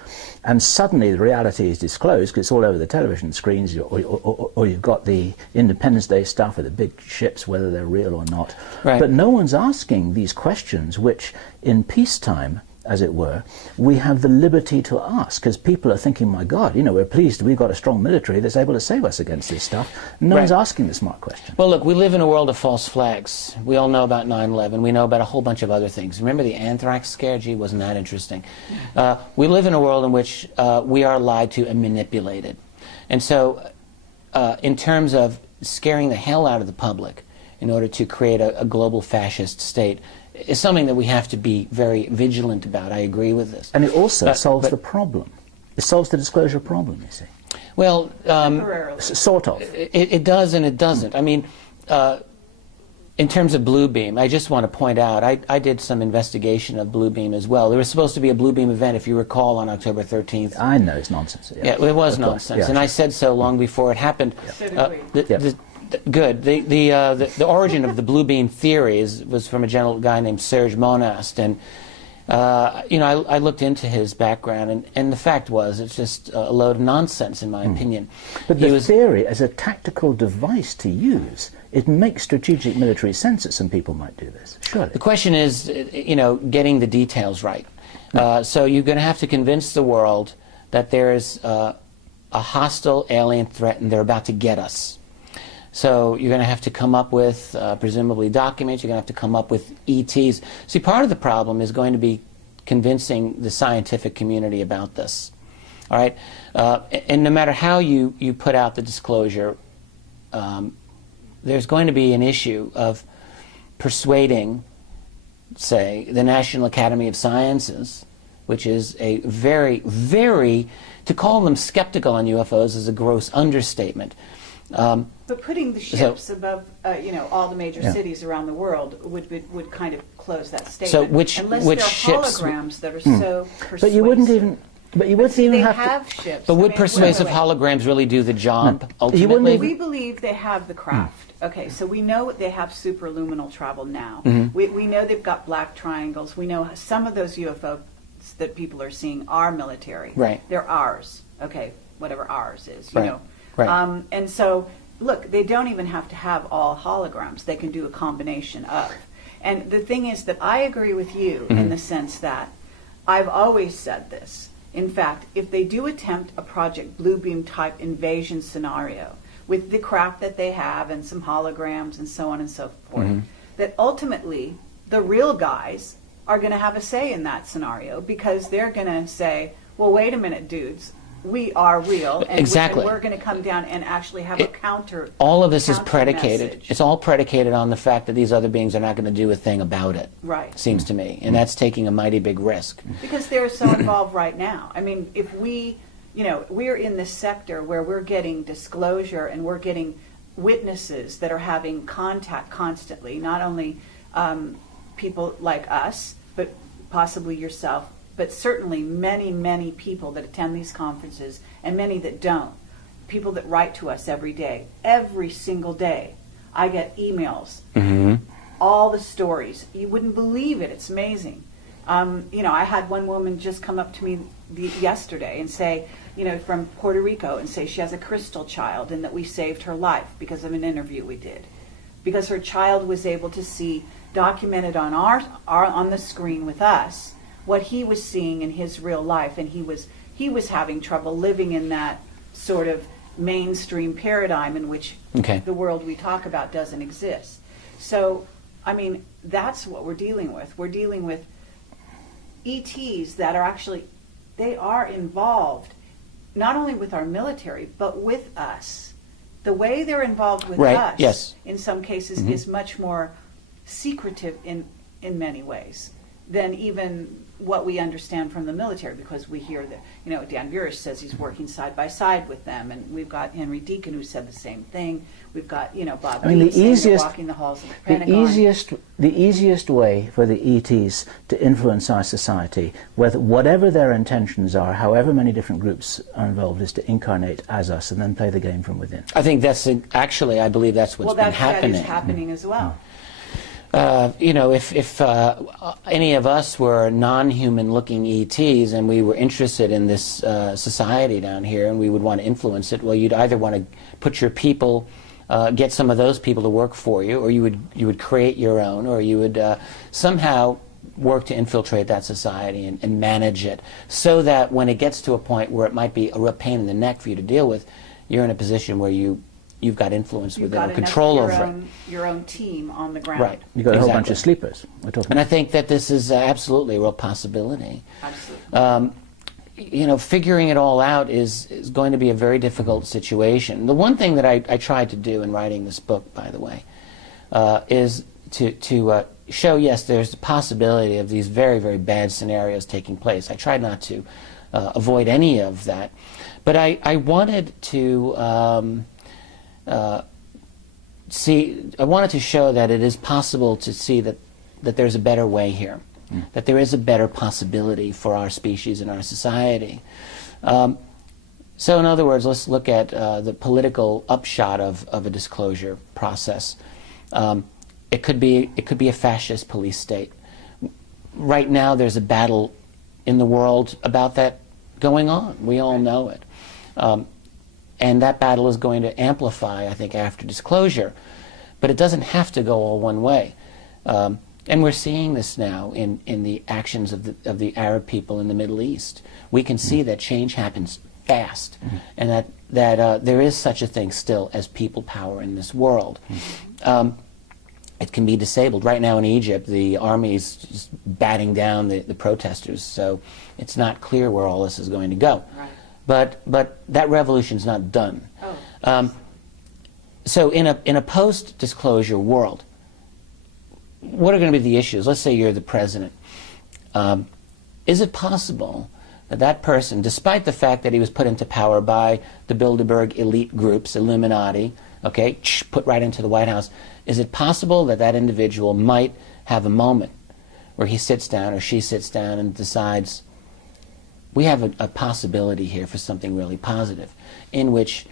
and suddenly the reality is disclosed because it's all over the television screens, or you've got the Independence Day stuff with the big ships, whether they're real or not. Right. But no one's asking these questions, which in peacetime, as it were, we have the liberty to ask, because people are thinking, my God, you know, we're pleased we've got a strong military that's able to save us against this stuff. No one's asking the smart question. Well, look, we live in a world of false flags. We all know about 9/11. We know about a whole bunch of other things. Remember the anthrax scare? Gee, wasn't that interesting? We live in a world in which we are lied to and manipulated. And so in terms of scaring the hell out of the public in order to create a global fascist state, is something that we have to be very vigilant about. I agree with this. And it also solves the problem. It solves the disclosure problem, you see. Well, sort of. It does and it doesn't. I mean, in terms of Bluebeam, I just want to point out, I did some investigation of Bluebeam as well. There was supposed to be a Bluebeam event, if you recall, on October 13th. I know, it's nonsense. Yeah, it was nonsense, and I said so long before it happened. Good. The origin of the Bluebeam theory was from a guy named Serge Monast, and you know, I looked into his background, and the fact was it's just a load of nonsense, in my opinion. But the theory, as a tactical device to use, it makes strategic military sense that some people might do this. Surely. The question is, you know, getting the details right. So you're going to have to convince the world that there is a hostile alien threat, and they're about to get us. So you're going to have to come up with, presumably, documents. You're going to have to come up with ETs. See, part of the problem is going to be convincing the scientific community about this. All right? And no matter how you put out the disclosure, there's going to be an issue of persuading, say, the National Academy of Sciences, which is a very, very, to call them skeptical on UFOs is a gross understatement. But putting the ships above, you know, all the major cities around the world would kind of close that statement. So which ships? Holograms that are so persuasive. But you wouldn't even. But you wouldn't even have ships. But would persuasive holograms really do the job? Ultimately, we believe they have the craft. Okay, so we know they have superluminal travel now. We know they've got black triangles. We know some of those UFOs that people are seeing are military. Right. They're ours. Okay, whatever ours is. You know. Right. And so, look, they don't even have to have all holograms. They can do a combination of. And the thing is that I agree with you in the sense that I've always said this. In fact, if they do attempt a Project Bluebeam type invasion scenario with the craft that they have and some holograms and so on and so forth, that ultimately the real guys are going to have a say in that scenario, because they're going to say, well, wait a minute, dudes. We are real, and we're going to come down and actually have a counter. All of this is predicated. Message. It's all predicated on the fact that these other beings are not going to do a thing about it. Right. Seems to me, and that's taking a mighty big risk. Because they're so involved right now. I mean, if we, you know, we're in this sector where we're getting disclosure and we're getting witnesses that are having contact constantly. Not only people like us, but possibly yourself. But certainly many, many people that attend these conferences, and many that don't. People that write to us every day. Every single day, I get emails. All the stories. You wouldn't believe it. It's amazing. You know, I had one woman just come up to me yesterday and say, you know, from Puerto Rico, and say she has a crystal child and that we saved her life because of an interview we did. Because her child was able to see, documented on on the screen with us, what he was seeing in his real life, and he was having trouble living in that sort of mainstream paradigm in which the world we talk about doesn't exist. So, I mean, that's what we're dealing with. We're dealing with ETs that are actually, they are involved not only with our military, but with us. The way they're involved with us, in some cases, is much more secretive in many ways than even what we understand from the military, because we hear that, you know, Dan Vurish says he's working side by side with them, and we've got Henry Deacon who said the same thing. We've got, you know, Bob Dean saying they're walking the halls of the Pentagon. The easiest way for the ETs to influence our society, whatever their intentions are, however many different groups are involved, is to incarnate as us and then play the game from within. I think that's actually, I believe that's what's been happening. That is happening as well. You know, if any of us were non-human looking ETs and we were interested in this society down here and we would want to influence it, well, you'd either want to put your people, get some of those people to work for you, or you would create your own, or you would somehow work to infiltrate that society and manage it, so that when it gets to a point where it might be a real pain in the neck for you to deal with, you're in a position where you've got influence with it or control over it. Your own team on the ground. Right. You've got a whole bunch of sleepers. And I think that this is absolutely a real possibility. Absolutely. You know, figuring it all out is going to be a very difficult situation. The one thing that I tried to do in writing this book, by the way, is to show, yes, there's the possibility of these very, very bad scenarios taking place. I tried not to avoid any of that. But I wanted to I wanted to show that it is possible to see that there's a better way here, that there is a better possibility for our species and our society. So in other words, let's look at the political upshot of a disclosure process. It could be a fascist police state. Right now there's a battle in the world about that going on. We all know it. And that battle is going to amplify, I think, after disclosure. But it doesn't have to go all one way. And we're seeing this now in the actions of the Arab people in the Middle East. We can see that change happens fast, and that there is such a thing still as people power in this world. It can be disabled. Right now in Egypt, the army is just batting down the protesters, so it's not clear where all this is going to go. Right. But that revolution's not done. Oh. So in a post-disclosure world, what are going to be the issues? Let's say you're the president. Is it possible that that person, despite the fact that he was put into power by the Bilderberg elite groups, Illuminati, okay, put right into the White House, is it possible that that individual might have a moment where he sits down or she sits down and decides, we have a possibility here for something really positive, in which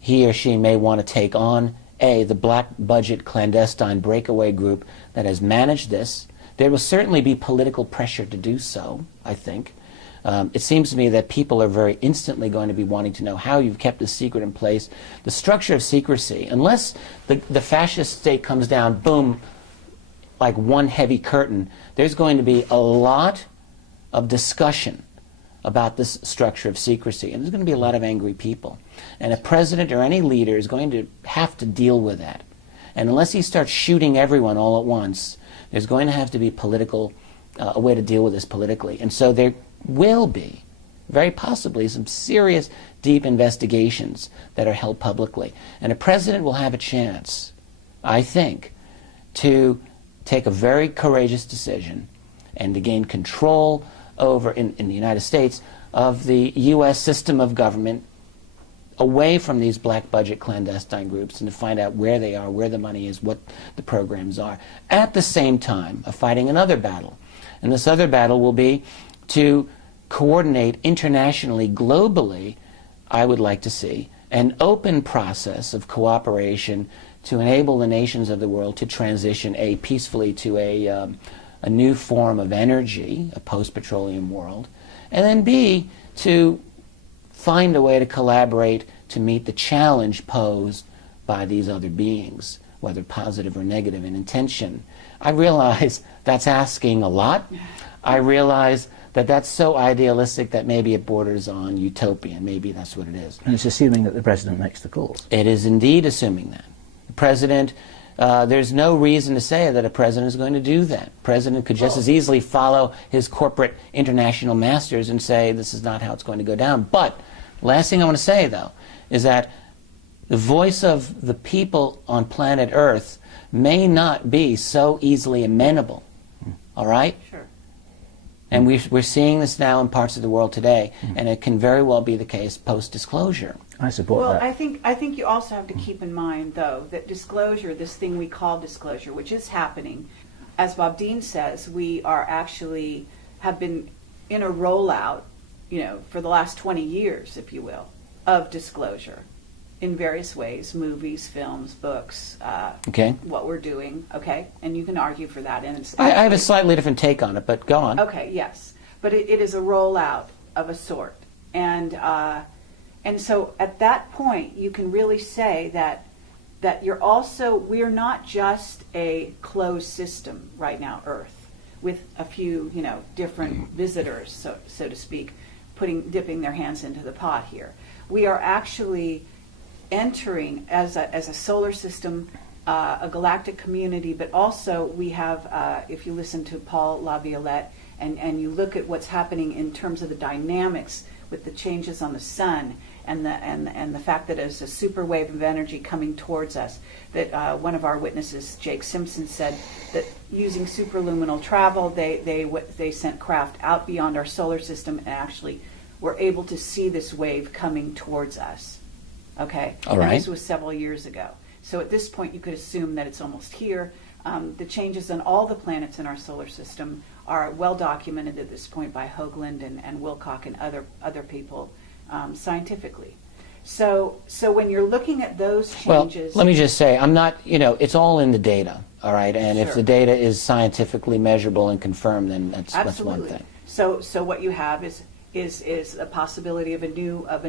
he or she may want to take on the black budget clandestine breakaway group that has managed this. There will certainly be political pressure to do so, I think. It seems to me that people are very instantly going to be wanting to know how you've kept this secret in place. The structure of secrecy, unless the fascist state comes down, boom, like one heavy curtain, there's going to be a lot of discussion about this structure of secrecy. And there's going to be a lot of angry people. And a president or any leader is going to have to deal with that. And unless he starts shooting everyone all at once, there's going to have to be a way to deal with this politically. And so there will be, very possibly, some serious, deep investigations that are held publicly. And a president will have a chance, I think, to take a very courageous decision and to gain control over, in the United States, of the U.S. system of government away from these black budget clandestine groups and to find out where they are, where the money is, what the programs are, at the same time of fighting another battle. And this other battle will be to coordinate internationally, globally, I would like to see, an open process of cooperation to enable the nations of the world to transition, peacefully to a new form of energy, a post-petroleum world, and then B, to find a way to collaborate to meet the challenge posed by these other beings, whether positive or negative in intention. I realize that's asking a lot. I realize that that's so idealistic that maybe it borders on utopian. Maybe that's what it is. And it's assuming that the president makes the calls. It is indeed assuming that. The president, there's no reason to say that a president is going to do that. The president could just as easily follow his corporate international masters and say this is not how it's going to go down. But last thing I want to say, though, is that the voice of the people on planet Earth may not be so easily amenable. All right? Sure. And we're seeing this now in parts of the world today, and it can very well be the case post-disclosure. I support that. Well, I think you also have to keep in mind, though, that disclosure, this thing we call disclosure, which is happening, as Bob Dean says, we are actually have been in a rollout, for the last 20 years, if you will, of disclosure. in various ways, movies, films, books, Okay. what we're doing, okay? And you can argue for that. And it's I have a slightly different take on it, but go on. Okay, yes. But it is a rollout of a sort. And so at that point, you can really say that we're not just a closed system right now, Earth, with a few, different visitors, so to speak, dipping their hands into the pot here. We are actually entering as a solar system, a galactic community, but also we have, if you listen to Paul LaViolette and you look at what's happening in terms of the dynamics with the changes on the sun and the fact that there's a super wave of energy coming towards us, that one of our witnesses, Jake Simpson, said that using superluminal travel, they sent craft out beyond our solar system and actually were able to see this wave coming towards us. Okay? All right. And this was several years ago. So at this point, you could assume that it's almost here. The changes on all the planets in our solar system are well documented at this point by Hoagland and Wilcock and other people scientifically. So when you're looking at those changes... Well, let me just say, I'm not, it's all in the data, all right? And Sure. if the data is scientifically measurable and confirmed, then that's one thing. So what you have is a possibility of a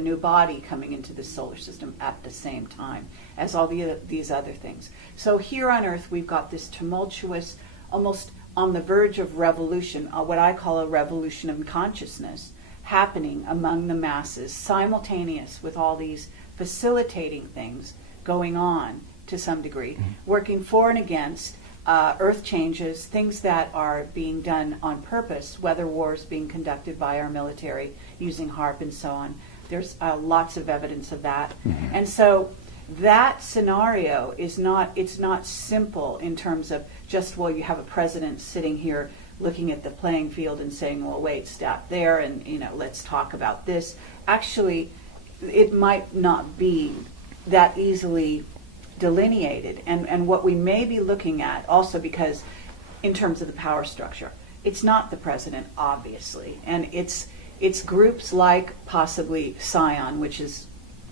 new body coming into the solar system at the same time as all these other things. So here on Earth, we've got this tumultuous, almost on the verge of revolution, what I call a revolution of consciousness, happening among the masses, simultaneous with all these facilitating things going on to some degree, working for and against Earth changes, things that are being done on purpose, weather wars being conducted by our military using HARP and so on. There's lots of evidence of that. And so that scenario it's not simple in terms of just, well, you have a president sitting here looking at the playing field and saying, well, wait, stop there, and let's talk about this. Actually, it might not be that easily delineated, and what we may be looking at also, because in terms of the power structure, it's not the president, obviously, and it's groups like possibly Scion, which is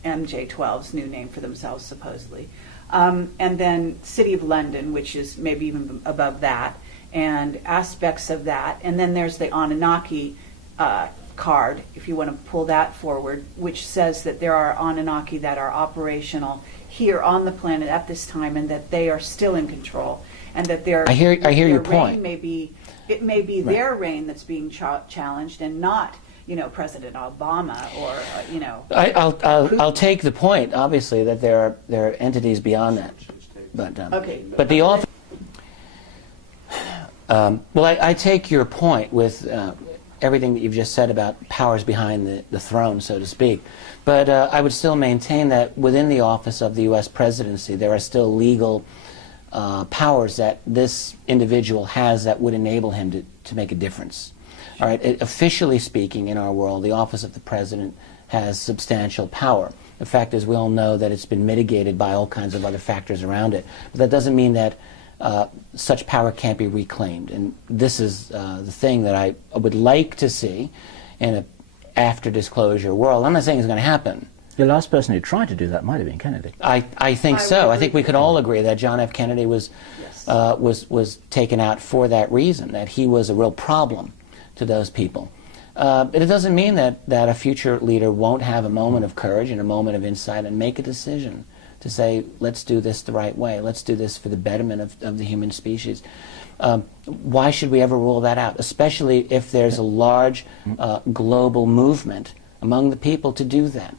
MJ12's new name for themselves supposedly, and then City of London, which is maybe even above that, and aspects of that, and then there's the Anunnaki card, if you want to pull that forward, which says that there are Anunnaki that are operational here on the planet at this time, and that they are still in control, and that their I hear your point. May be right. Their reign that's being challenged, and not President Obama or I'll take the point, obviously, that there are entities beyond that, but okay. But the office. I take your point with everything that you've just said about powers behind the throne, so to speak. But I would still maintain that within the office of the U.S. presidency, there are still legal powers that this individual has that would enable him to make a difference. All right. Officially speaking, in our world, the office of the president has substantial power. The fact is, we all know that it's been mitigated by all kinds of other factors around it. But that doesn't mean that such power can't be reclaimed. And this is the thing that I would like to see in an after-disclosure world. I'm not saying it's going to happen. The last person who tried to do that might have been Kennedy. I think so. I think we could all agree that John F. Kennedy was taken out for that reason, that he was a real problem to those people. But it doesn't mean that a future leader won't have a moment of courage and a moment of insight and make a decision to say, let's do this the right way. Let's do this for the betterment of the human species. Why should we ever rule that out, especially if there's a large global movement among the people to do that?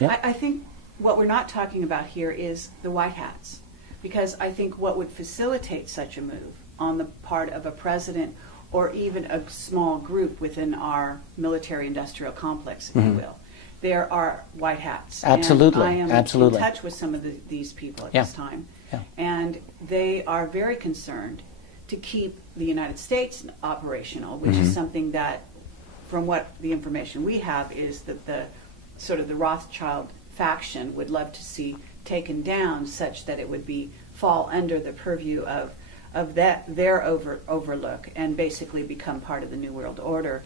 Yeah. I think what we're not talking about here is the white hats, because I think what would facilitate such a move on the part of a president or even a small group within our military-industrial complex, if you will, there are white hats. Absolutely. And I am in touch with some of these people at this time. Yeah. And they are very concerned to keep the United States operational, which is something that, from what the information we have, is that the Rothschild faction would love to see taken down, such that it would fall under the purview of their overlook and basically become part of the New World Order.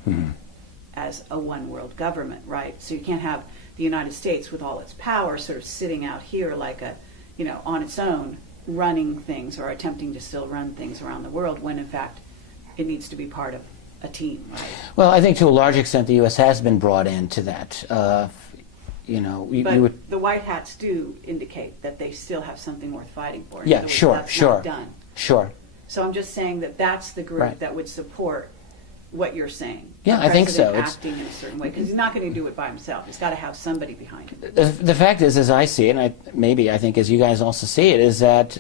as a one world government, right? So you can't have the United States with all its power sort of sitting out here like a, on its own, running things or attempting to still run things around the world when in fact it needs to be part of a team, right? Well, I think to a large extent the U.S. has been brought into that. But the white hats do indicate that they still have something worth fighting for. Yeah, sure, that's sure, not done. sure. So I'm just saying that that's the group Right. that would support what you're saying. Yeah, The I think so. president acting in a certain way, because he's not going to do it by himself. He's got to have somebody behind him. The fact is, as I see it, and I think as you guys also see it, is that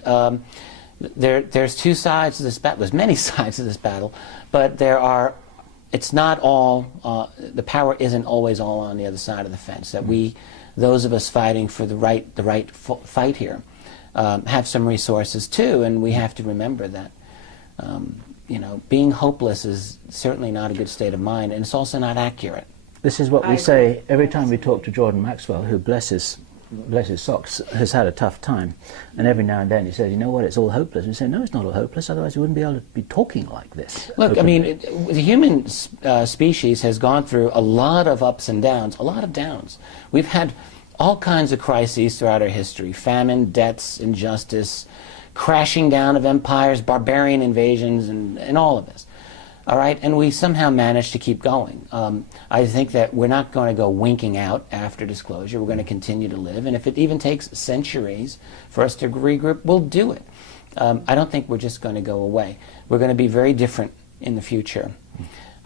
there's two sides to this battle. There's many sides to this battle, but it's not all, the power isn't always all on the other side of the fence. That those of us fighting for the right fight here, have some resources too, and we have to remember that. Being hopeless is certainly not a good state of mind, and it's also not accurate. This is what we say every time we talk to Jordan Maxwell, who, bless his socks, has had a tough time. And every now and then he says, you know what, it's all hopeless. And we say, no, it's not all hopeless, otherwise we wouldn't be able to be talking like this. Look, openly. the human species has gone through a lot of ups and downs, a lot of downs. We've had all kinds of crises throughout our history: famine, deaths, injustice, crashing down of empires, barbarian invasions, and all of this. All right, and we somehow managed to keep going. I think that we're not going to go winking out after disclosure. We're going to continue to live, and if it even takes centuries for us to regroup, we'll do it. I don't think we're just going to go away. We're going to be very different in the future.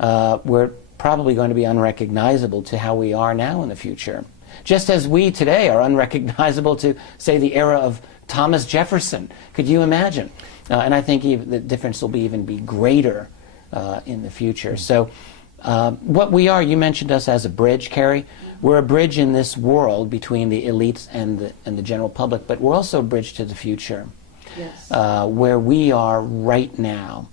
We're probably going to be unrecognizable to how we are now in the future, just as we today are unrecognizable to, say, the era of Thomas Jefferson. Could you imagine? And I think the difference will even be greater in the future. So what we are, you mentioned us as a bridge, Carrie. We're a bridge in this world between the elites and the general public, but we're also a bridge to the future. Yes. Where we are right now.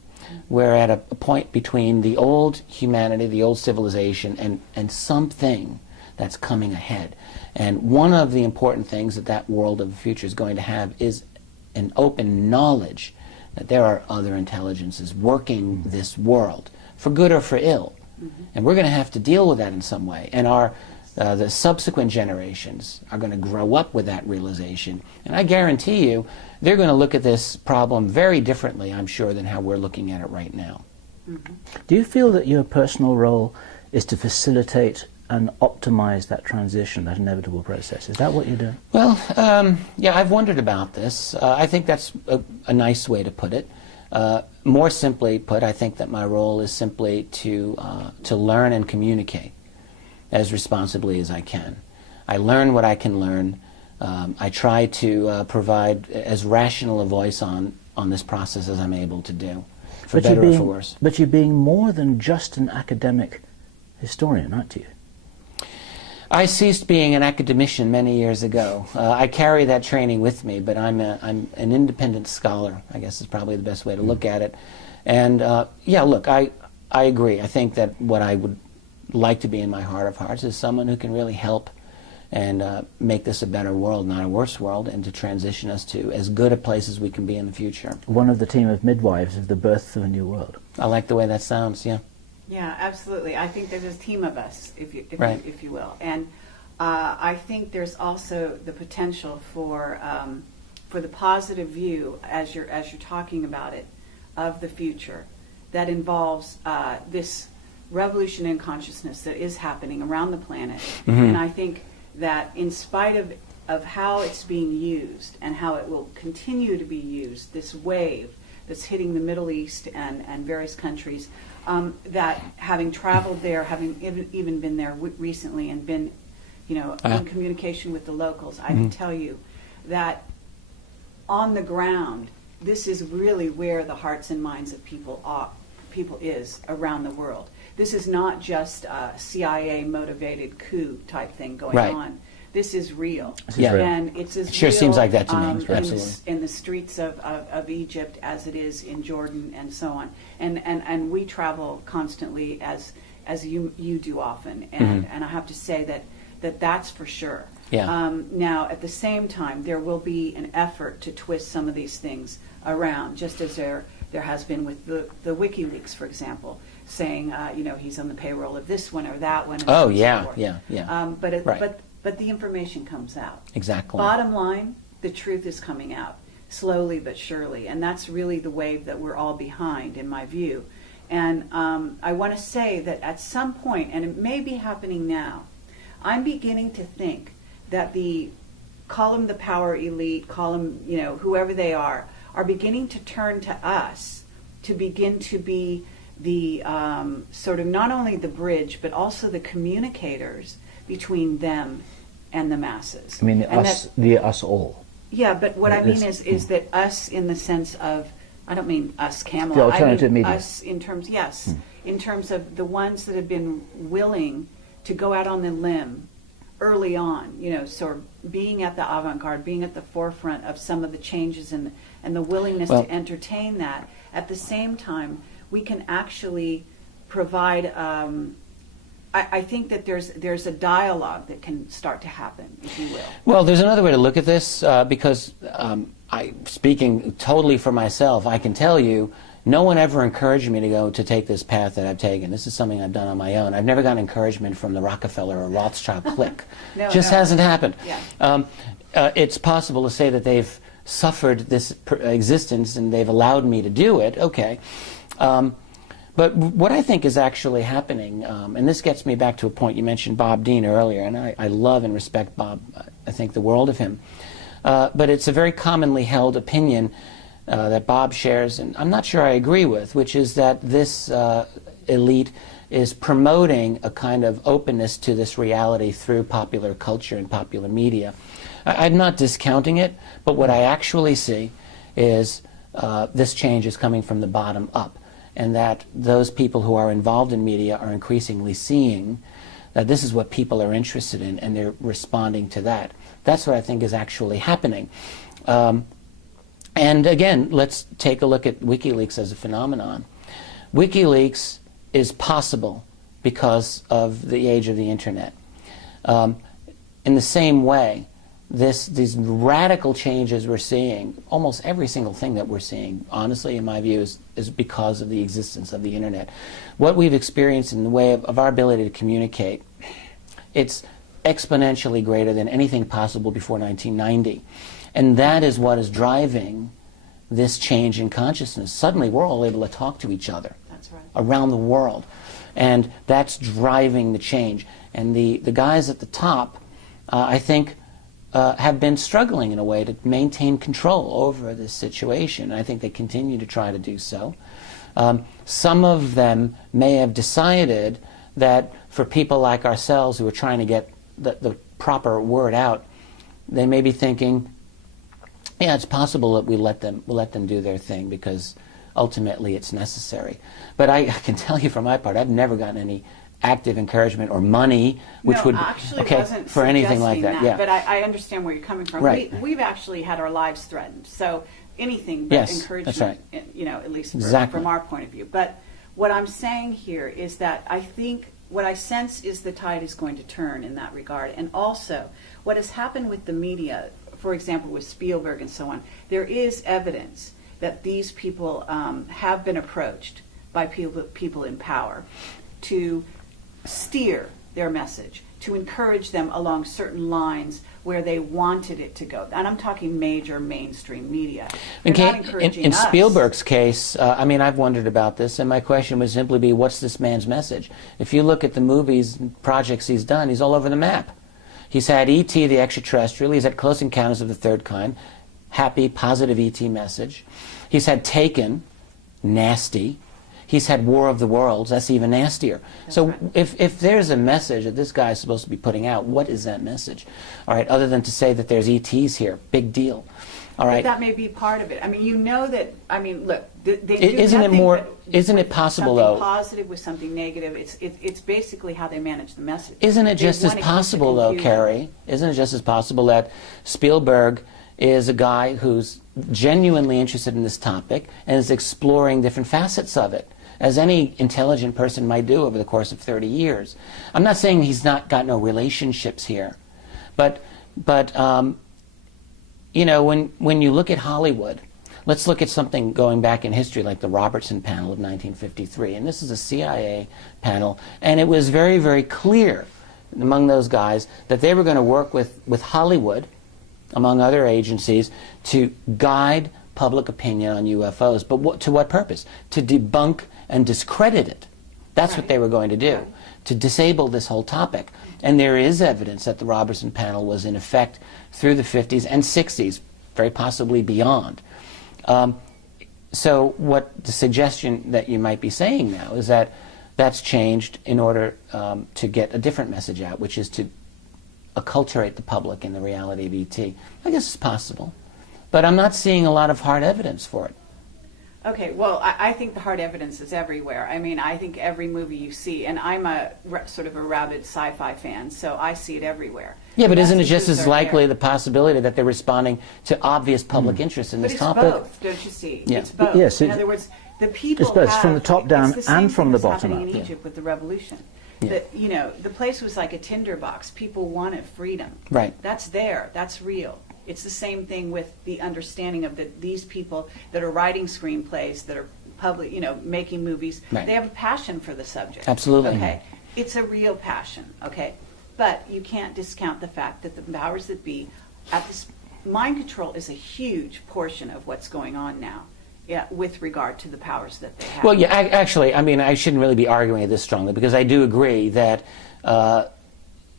We're at a point between the old humanity, the old civilization, and something that's coming ahead. And one of the important things that world of the future is going to have is an open knowledge that there are other intelligences working this world, for good or for ill. And we're going to have to deal with that in some way. And the subsequent generations are going to grow up with that realization. And I guarantee you, they're going to look at this problem very differently, I'm sure, than how we're looking at it right now. Do you feel that your personal role is to facilitate and optimize that transition, that inevitable process? Is that what you're doing? Well, yeah, I've wondered about this. I think that's a nice way to put it. More simply put, I think that my role is simply to learn and communicate as responsibly as I can. I learn what I can learn. I try to provide as rational a voice on this process as I'm able to do, for better or for worse. But you're being more than just an academic historian, aren't you? I ceased being an academician many years ago. I carry that training with me, but I'm an independent scholar, I guess is probably the best way to look at it. And yeah, look, I agree. I think that what I would like to be in my heart of hearts is someone who can really help and make this a better world, not a worse world, and to transition us to as good a place as we can be in the future. One of the team of midwives of the birth of a new world. I like the way that sounds, yeah. Yeah, absolutely. I think there's a team of us, if you will, and I think there's also the potential for the positive view, as you're talking about it, of the future that involves this revolution in consciousness that is happening around the planet. And I think that in spite of how it's being used and how it will continue to be used, this wave that's hitting the Middle East and various countries, that having traveled there, having even been there recently and been, in communication with the locals, I can tell you that on the ground, this is really where the hearts and minds of people is around the world. This is not just a CIA-motivated coup type thing going on. This is real. And it's as sure real, seems like that to me. Absolutely. In the streets of Egypt as it is in Jordan and so on. And we travel constantly as you do often. And I have to say that's for sure. Yeah. Now, at the same time, there will be an effort to twist some of these things around, just as there has been with the WikiLeaks, for example. saying, he's on the payroll of this one or that one. And Oh, so yeah, forth. yeah. But the information comes out. Exactly. Bottom line, the truth is coming out slowly but surely, and that's really the wave that we're all behind, in my view. And I want to say that at some point, and it may be happening now, I'm beginning to think that call them the power elite, call them, whoever they are beginning to turn to us to begin to be the sort of not only the bridge, but also the communicators between them and the masses. I mean, us all. Yeah, but what I mean is that us in the sense of, I don't mean us Camelot. The alternative media. Us in terms, in terms of the ones that have been willing to go out on the limb early on, sort of being at the avant-garde, being at the forefront of some of the changes and the willingness to entertain that. At the same time, we can actually provide, I think that there's a dialogue that can start to happen, if you will. Well, there's another way to look at this, because speaking totally for myself, I can tell you, no one ever encouraged me to take this path that I've taken. This is something I've done on my own. I've never gotten encouragement from the Rockefeller or Rothschild clique. Hasn't happened. Yeah. It's possible to say that they've suffered this existence and they've allowed me to do it. Okay. But what I think is actually happening, and this gets me back to a point you mentioned Bob Dean earlier, and I love and respect Bob. I think the world of him. But it's a very commonly held opinion that Bob shares, and I'm not sure I agree with, which is that this elite is promoting a kind of openness to this reality through popular culture and popular media. I'm not discounting it, but what I actually see is this change is coming from the bottom up, and that those people who are involved in media are increasingly seeing that this is what people are interested in, and they're responding to that. That's what I think is actually happening. And again, let's take a look at WikiLeaks as a phenomenon. WikiLeaks is possible because of the age of the Internet. In the same way, these radical changes we're seeing, almost every single thing that we're seeing, honestly, in my view, is because of the existence of the Internet. What we've experienced in the way of our ability to communicate, it's exponentially greater than anything possible before 1990. And that is what is driving this change in consciousness. Suddenly we're all able to talk to each other. That's right. Around the world. And that's driving the change. And the guys at the top, I think, have been struggling in a way to maintain control over this situation. And I think they continue to try to do so. Some of them may have decided that for people like ourselves who are trying to get the proper word out, they may be thinking, yeah, it's possible that we let them do their thing because ultimately it's necessary. But I can tell you from my part, I've never gotten any active encouragement or money, which would wasn't for anything like that. Yeah. But I understand where you're coming from. Right. We've actually had our lives threatened, so anything but encouragement, that's right. At least Exactly. from our point of view. But what I'm saying here is that I think what I sense is the tide is going to turn in that regard, and also what has happened with the media. For example, with Spielberg and so on, there is evidence that these people have been approached by people in power to steer their message, to encourage them along certain lines where they wanted it to go. And I'm talking major mainstream media. In Spielberg's case, I've wondered about this, and my question would simply be, what's this man's message? If you look at the movies and projects he's done, he's all over the map. He's had E.T. the Extraterrestrial. He's had Close Encounters of the Third Kind, happy, positive E.T. message. He's had Taken, nasty. He's had War of the Worlds. That's even nastier. So right. if there's a message that this guy is supposed to be putting out, what is that message? All right, other than to say that there's E.T.s here, big deal. All right. But that may be part of it. Look, they Isn't it possible though? Something positive with something negative. It's basically how they manage the message. Isn't it just as possible though, Carrie? Isn't it just as possible that Spielberg is a guy who's genuinely interested in this topic and is exploring different facets of it, as any intelligent person might do over the course of 30 years? I'm not saying he's not got no relationships here, but when you look at Hollywood, Let's look at something going back in history like the Robertson panel of 1953. And this is a CIA panel, and it was very, very clear among those guys that they were going to work with Hollywood, among other agencies, to guide public opinion on UFOs. But to what purpose? To debunk and discredit it. That's what they were going to do, to disable this whole topic. And there is evidence that the Robertson panel was in effect through the 50s and 60s, very possibly beyond. So what the suggestion that you might be saying now is that that's changed in order to get a different message out, which is to acculturate the public in the reality of ET. I guess it's possible. But I'm not seeing a lot of hard evidence for it. Okay, well, I think the hard evidence is everywhere. I mean, I think every movie you see, and I'm sort of a rabid sci-fi fan, so I see it everywhere. Yeah, but isn't it just as likely the possibility that they're responding to obvious public interest in this topic? But it's both, don't you see? Yeah. It's both. Yes, in other words, the people it's both have, from the top down it's the same and from the thing that's bottom up. happening in Egypt with the revolution. You know, the place was like a tinderbox. People wanted freedom. Right. That's there. That's real. It's the same thing with the understanding of these people that are writing screenplays, that are making movies. Right. They have a passion for the subject. Absolutely. Okay. It's a real passion. Okay. But you can't discount the fact that the powers that be, at this, mind control is a huge portion of what's going on now. Yeah, with regard to the powers that they have. Well, yeah, actually, I mean, I shouldn't really be arguing it this strongly, because I do agree that,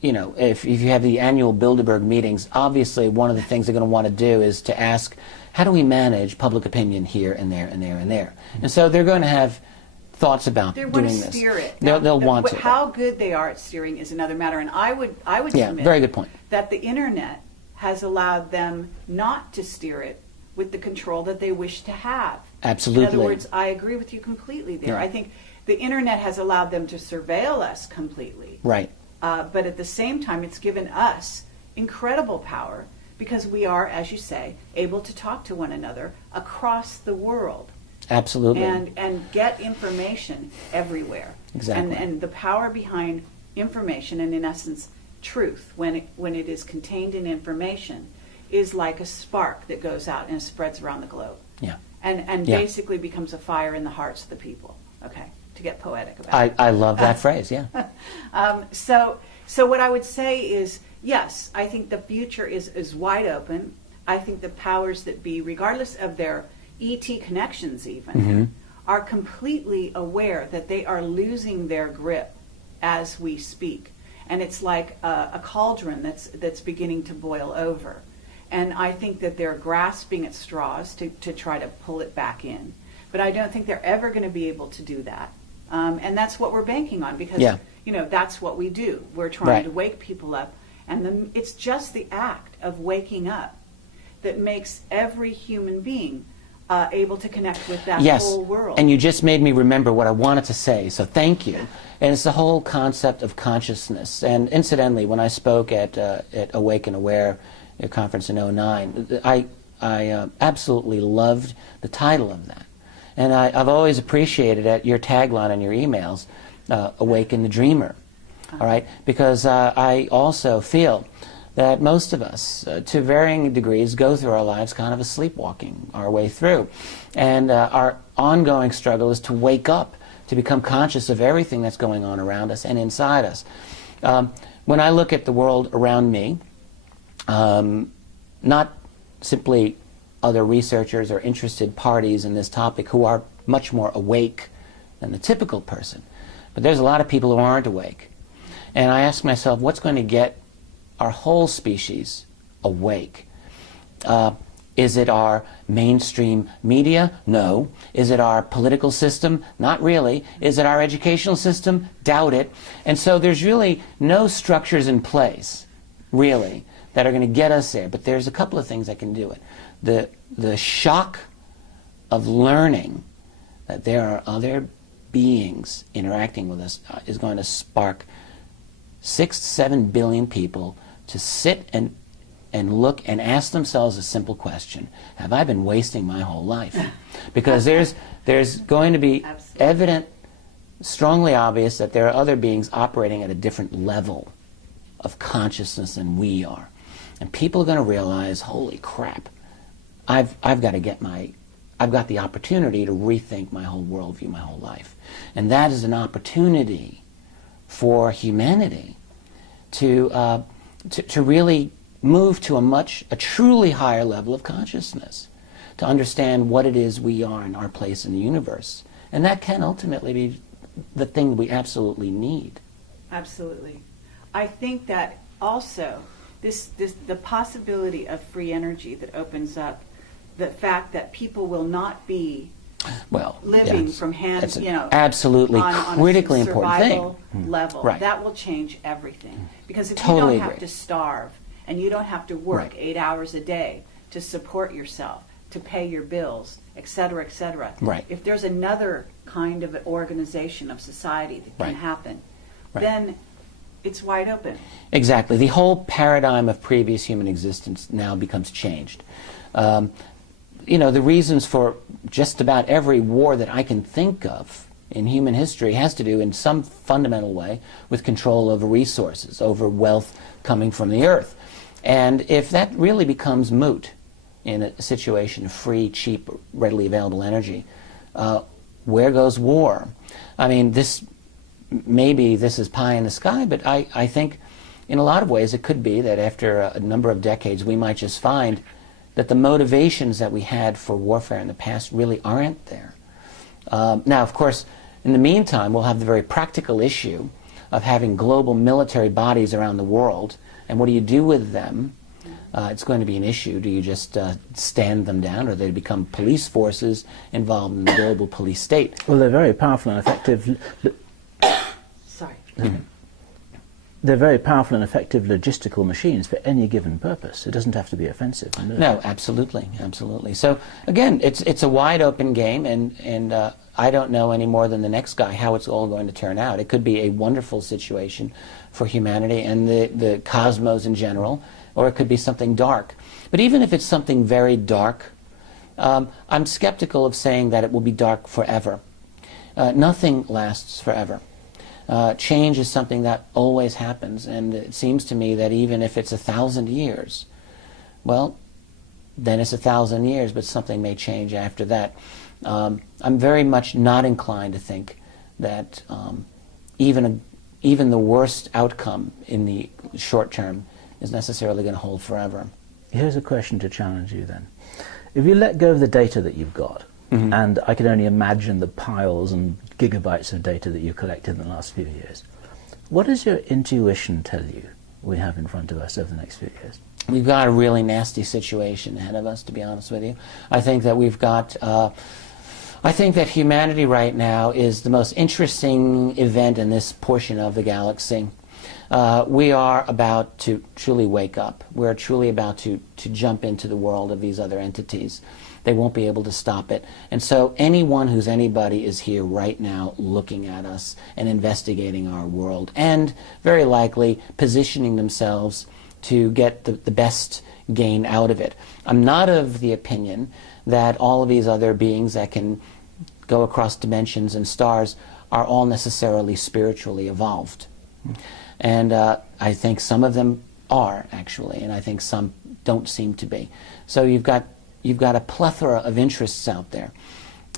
you know, if you have the annual Bilderberg meetings, obviously one of the things they're going to want to do is to ask, how do we manage public opinion here and there and there and there? And so they're going to have thoughts about doing this. They want to steer it. They'll want to. How good they are at steering is another matter, and I would submit very good point. that the internet has allowed them not to steer it with the control that they wish to have. Absolutely. In other words, I agree with you completely there. Yeah. I think the internet has allowed them to surveil us completely. Right. But at the same time, it's given us incredible power because we are, as you say, able to talk to one another across the world. Absolutely. And get information everywhere. Exactly. And the power behind information, and in essence, truth, when it is contained in information, is like a spark that goes out and spreads around the globe. Yeah. And basically becomes a fire in the hearts of the people. Okay, to get poetic about it. I love that phrase, yeah. So what I would say is, yes, I think the future is wide open. I think the powers that be, regardless of their ET connections even, are completely aware that they are losing their grip as we speak. And it's like a cauldron that's beginning to boil over. And I think that they're grasping at straws to try to pull it back in. But I don't think they're ever going to be able to do that. And that's what we're banking on because, you know, that's what we do. We're trying to wake people up. And it's just the act of waking up that makes every human being able to connect with that whole world. And you just made me remember what I wanted to say, so thank you. And it's the whole concept of consciousness. And incidentally, when I spoke at Awake and Aware, a conference in '09, I absolutely loved the title of that. And I've always appreciated your tagline in your emails, Awaken the Dreamer, all right? Because I also feel that most of us, to varying degrees, go through our lives kind of a sleepwalking our way through. And our ongoing struggle is to wake up, to become conscious of everything that's going on around us and inside us. When I look at the world around me, not simply other researchers or interested parties in this topic who are much more awake than the typical person, but there's a lot of people who aren't awake. And I ask myself, what's going to get our whole species awake? Is it our mainstream media? No. Is it our political system? Not really. Is it our educational system? Doubt it. And so there's really no structures in place, really, that are going to get us there. But there's a couple of things that can do it. The shock of learning that there are other beings interacting with us is going to spark 6 to 7 billion people to sit and look and ask themselves a simple question: have I been wasting my whole life? Because there's going to be evident, strongly obvious, that there are other beings operating at a different level of consciousness than we are. And people are going to realize, holy crap, I've got to get my I've got the opportunity to rethink my whole worldview, my whole life. And that is an opportunity for humanity to really move to a truly higher level of consciousness, to understand what it is we are and our place in the universe. And that can ultimately be the thing we absolutely need. Absolutely. I think that also the possibility of free energy that opens up the fact that people will not be living from hand, absolutely on critically a important survival thing. level. Right. That will change everything. Because if Totally you don't have agree. to starve and you don't have to work Right. 8 hours a day to support yourself, to pay your bills, et cetera, Right. if there's another kind of organization of society that can Right. happen, Right. then it's wide open. Exactly. The whole paradigm of previous human existence now becomes changed. The reasons for just about every war that I can think of in human history has to do in some fundamental way with control over resources, over wealth coming from the earth. And if that really becomes moot in a situation of free, cheap, readily available energy, where goes war? I mean, maybe this is pie in the sky, but I think in a lot of ways it could be that after a number of decades we might just find that the motivations that we had for warfare in the past really aren't there. Now, of course, in the meantime, we'll have the very practical issue of having global military bodies around the world, and what do you do with them? It's going to be an issue. Do you just stand them down, or do they become police forces involved in the global police state? Well, they're very powerful and effective. Sorry. They're very powerful and effective logistical machines for any given purpose. It doesn't have to be offensive. No, absolutely, absolutely. So again, it's a wide open game, and I don't know any more than the next guy how it's all going to turn out. It could be a wonderful situation for humanity and the cosmos in general, or it could be something dark. But even if it's something very dark, I'm skeptical of saying that it will be dark forever. Nothing lasts forever. Change is something that always happens, and it seems to me that even if it's 1,000 years, well, then it's 1,000 years, but something may change after that. I'm very much not inclined to think that even the worst outcome in the short term is necessarily going to hold forever. Here's a question to challenge you then. If you let go of the data that you've got, and I can only imagine the piles and gigabytes of data that you've collected in the last few years, what does your intuition tell you we have in front of us over the next few years? We've got a really nasty situation ahead of us, to be honest with you. I think that we've got... I think that humanity right now is the most interesting event in this portion of the galaxy. We are about to truly wake up. We're truly about to jump into the world of these other entities. They won't be able to stop it. And so anyone who's anybody is here right now looking at us and investigating our world, and very likely positioning themselves to get the best gain out of it. I'm not of the opinion that all of these other beings that can go across dimensions and stars are all necessarily spiritually evolved. And I think some of them are, actually, and I think some don't seem to be. So you've got a plethora of interests out there.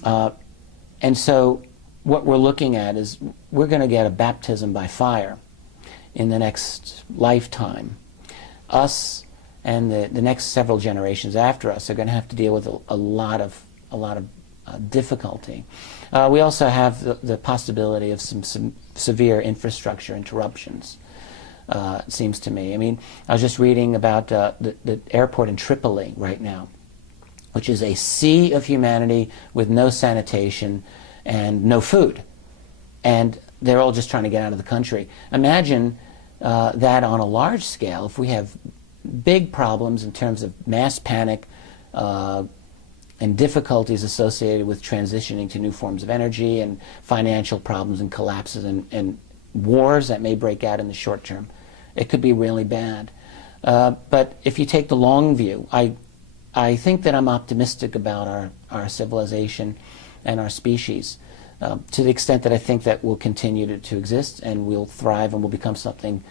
And so what we're looking at is we're going to get a baptism by fire in the next lifetime. Us and the next several generations after us are going to have to deal with a lot of difficulty. We also have the possibility of some severe infrastructure interruptions, it seems to me. I mean, I was just reading about the airport in Tripoli right now, which is a sea of humanity with no sanitation and no food. And they're all just trying to get out of the country. Imagine that on a large scale, if we have big problems in terms of mass panic and difficulties associated with transitioning to new forms of energy and financial problems and collapses and wars that may break out in the short term, it could be really bad. But if you take the long view, I think that I'm optimistic about our civilization and our species, to the extent that I think that we'll continue to exist and we'll thrive and we'll become something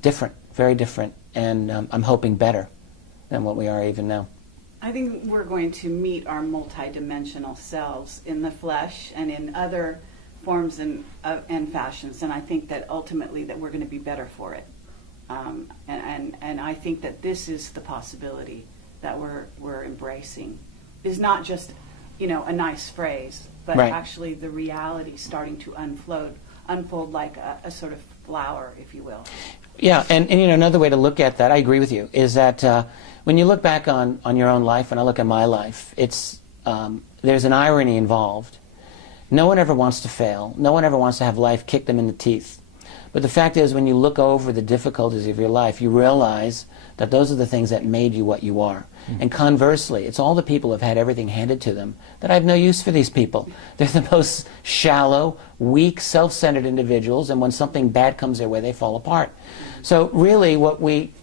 different, very different, and I'm hoping better than what we are even now. I think we're going to meet our multidimensional selves in the flesh and in other forms and fashions, and I think that ultimately that we're going to be better for it. And I think that this is the possibility that we're embracing. Is not just, a nice phrase, but right. actually the reality starting to unfold like a sort of flower, if you will. Yeah, and another way to look at that, I agree with you, is that when you look back on your own life, when I look at my life, it's there's an irony involved. No one ever wants to fail. No one ever wants to have life kick them in the teeth. But the fact is, when you look over the difficulties of your life, you realize that those are the things that made you what you are. Mm-hmm. And conversely, it's all the people who have had everything handed to them that I have no use for these people. They're the most shallow, weak, self-centered individuals, and when something bad comes their way, they fall apart. So really,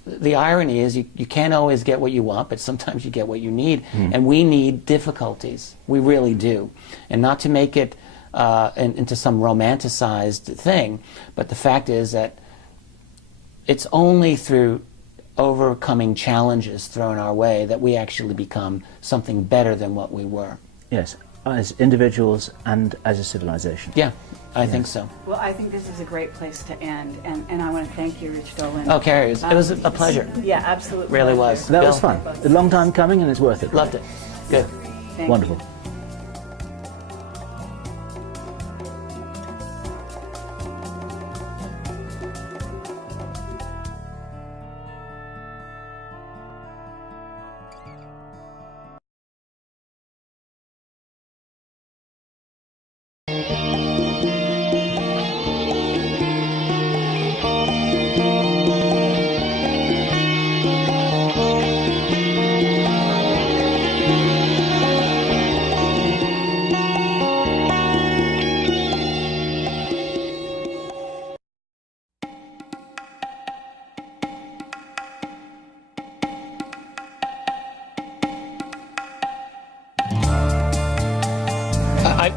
the irony is you can't always get what you want, but sometimes you get what you need. Mm-hmm. And we need difficulties. We really do. And not to make it into some romanticized thing, but the fact is that it's only through overcoming challenges thrown our way that we actually become something better than what we were. Yes, as individuals and as a civilization. Yeah, I think so. Well, I think this is a great place to end, and I want to thank you, Rich Dolan. Oh, Carrie, it was a pleasure. Yeah, absolutely. Really was. That was fun. A long time coming, and it's worth it. Loved it. Good. Wonderful.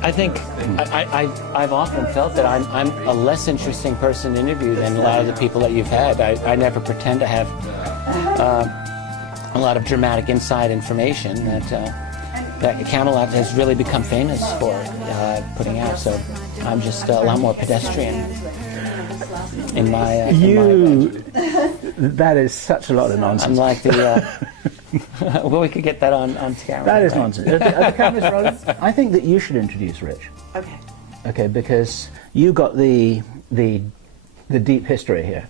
I think I've often felt that I'm a less interesting person to interview than a lot of the people that you've had. I never pretend to have a lot of dramatic inside information that Camelot has really become famous for putting out. So I'm just a lot more pedestrian in my that is such a lot of nonsense. I'm like the well, we could get that on camera. That is nonsense. Are the cameras rolling? I think that you should introduce Rich. Okay. Okay, because you got the deep history here.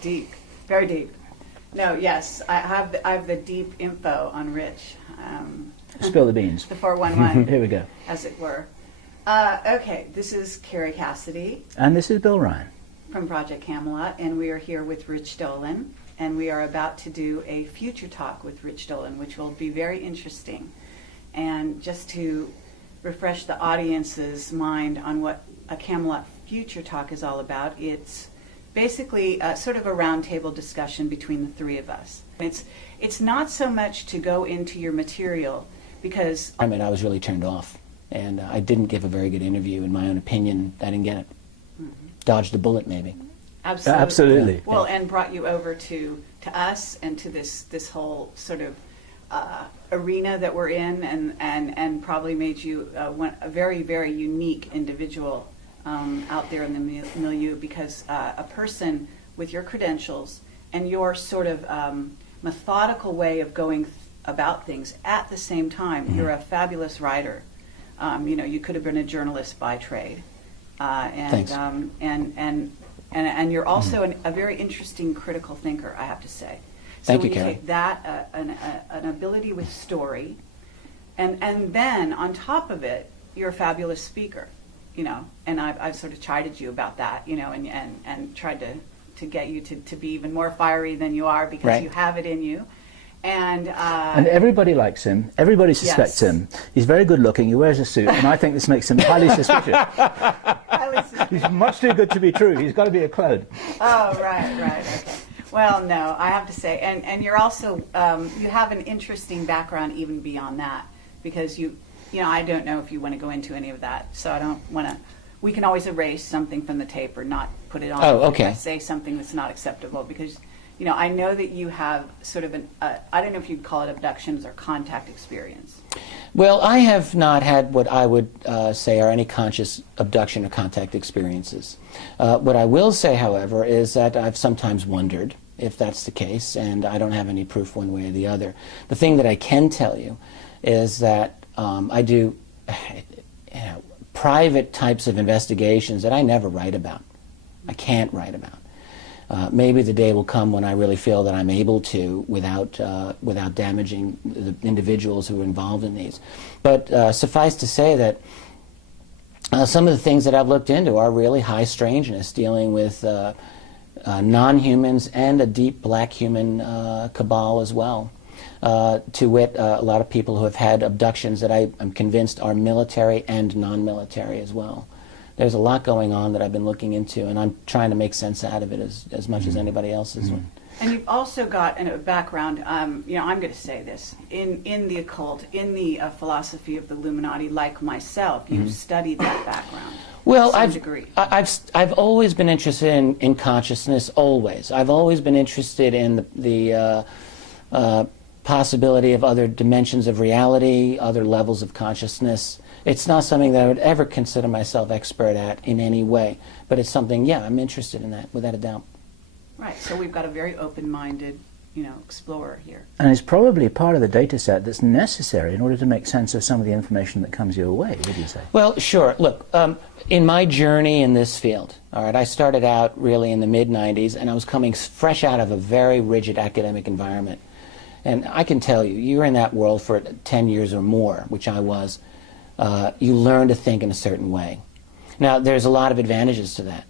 Deep, very deep. No, yes, I have the deep info on Rich. Spill the beans. The 411. Here we go. As it were. Okay, this is Carrie Cassidy. And this is Bill Ryan. From Project Camelot, and we are here with Rich Dolan, and we are about to do a future talk with Rich Dolan, which will be very interesting. And just to refresh the audience's mind on what a Camelot future talk is all about, it's basically sort of a roundtable discussion between the three of us. It's not so much to go into your material, because I was really turned off, and I didn't give a very good interview. In my own opinion, I didn't get it. Dodged a bullet, maybe. Absolutely. Absolutely. Well, and brought you over to us and to this whole sort of arena that we're in, and probably made you a very, very unique individual out there in the milieu, because a person with your credentials and your sort of methodical way of going about things at the same time, you're a fabulous writer. You could have been a journalist by trade. Thanks. And you're also a very interesting critical thinker, I have to say. So Thank you, when you Karen. take that, an ability with story, and then on top of it, you're a fabulous speaker, and I've sort of chided you about that, and tried to get you to be even more fiery than you are, because right. you have it in you. And everybody likes him. Everybody suspects him. He's very good looking. He wears a suit, and I think this makes him highly suspicious. He's much too good to be true. He's got to be a clone. Oh, right, okay. Well, no, I have to say, and you're also you have an interesting background even beyond that, because I don't know if you want to go into any of that, so I don't want to. We can always erase something from the tape or not put it on. Oh, okay. If I say something that's not acceptable, because you know, I know that you have sort of I don't know if you'd call it abductions or contact experience. Well, I have not had what I would say are any conscious abduction or contact experiences. What I will say, however, is that I've sometimes wondered if that's the case, and I don't have any proof one way or the other. The thing that I can tell you is that I do private types of investigations that I never write about. I can't write about. Maybe the day will come when I really feel that I'm able to without damaging the individuals who are involved in these. But suffice to say that some of the things that I've looked into are really high strangeness, dealing with non-humans and a deep black human cabal as well. To wit, a lot of people who have had abductions that I'm convinced are military and non-military as well. There's a lot going on that I've been looking into, and I'm trying to make sense out of it as much as anybody else is. And you've also got a background, you know, I'm going to say this, in the occult, in the philosophy of the Illuminati, like myself. You've studied that background. Well, I've always been interested in consciousness, always. I've always been interested in the possibility of other dimensions of reality, other levels of consciousness. It's not something that I would ever consider myself expert at in any way, but it's something, yeah, I'm interested in that, without a doubt. Right, so we've got a very open-minded, you know, explorer here. And it's probably part of the data set that's necessary in order to make sense of some of the information that comes your way, would you say? Well, sure. Look, in my journey in this field, all right, I started out really in the mid-90s, and I was coming fresh out of a very rigid academic environment. And I can tell you, you're in that world for 10 years or more, which I was. You learn to think in a certain way. Now, there's a lot of advantages to that.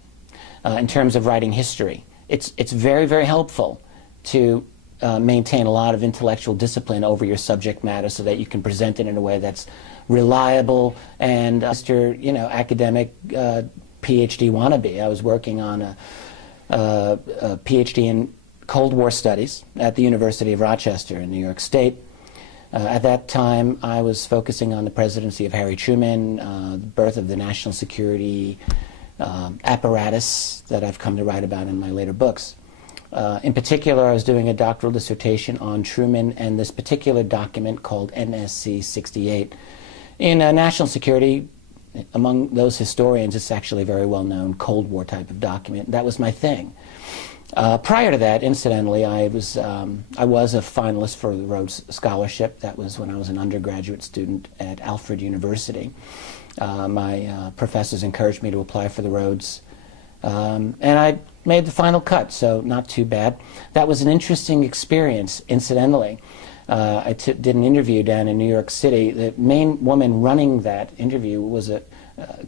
In terms of writing history, it's very, very helpful to maintain a lot of intellectual discipline over your subject matter so that you can present it in a way that's reliable and you know, academic PhD wannabe. I was working on a PhD in Cold War Studies at the University of Rochester in New York State. At that time, I was focusing on the presidency of Harry Truman, the birth of the national security apparatus that I've come to write about in my later books. In particular, I was doing a doctoral dissertation on Truman and this particular document called NSC 68. In national security, among those historians, it's actually a very well-known Cold War type of document. That was my thing. Prior to that, incidentally, I was a finalist for the Rhodes Scholarship. That was when I was an undergraduate student at Alfred University. My professors encouraged me to apply for the Rhodes, and I made the final cut, so not too bad. That was an interesting experience, incidentally. I did an interview down in New York City. The main woman running that interview was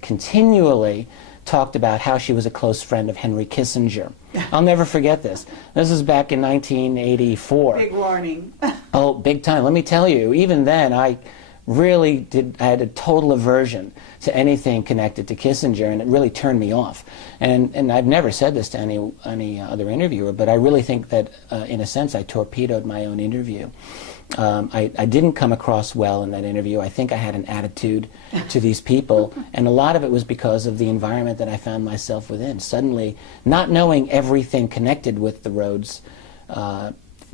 continually talked about how she was a close friend of Henry Kissinger. I'll never forget this. This is back in 1984. Big warning. Oh, big time. Let me tell you, even then I really had a total aversion to anything connected to Kissinger, and it really turned me off. And I've never said this to any other interviewer, but I really think that in a sense I torpedoed my own interview. I didn't come across well in that interview. I think I had an attitude to these people, and a lot of it was because of the environment that I found myself within. Suddenly, not knowing everything connected with the Rhodes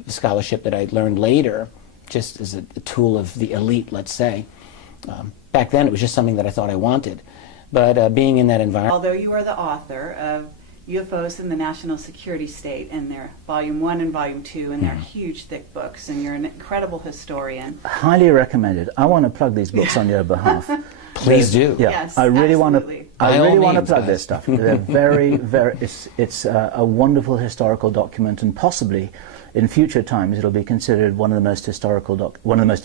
Scholarship that I learned later, just as a tool of the elite, let's say. Back then, it was just something that I thought I wanted. But being in that environment... Although you are the author of UFOs in the National Security State, and they're Volume 1 and Volume 2, and they're huge, thick books, and you're an incredible historian. Highly recommended. I want to plug these books on your behalf. Please do. Yeah, Yes, I really want absolutely. to. I really want to plug guys. this stuff. They're very, very. It's a wonderful historical document, and possibly in future times it'll be considered one of the most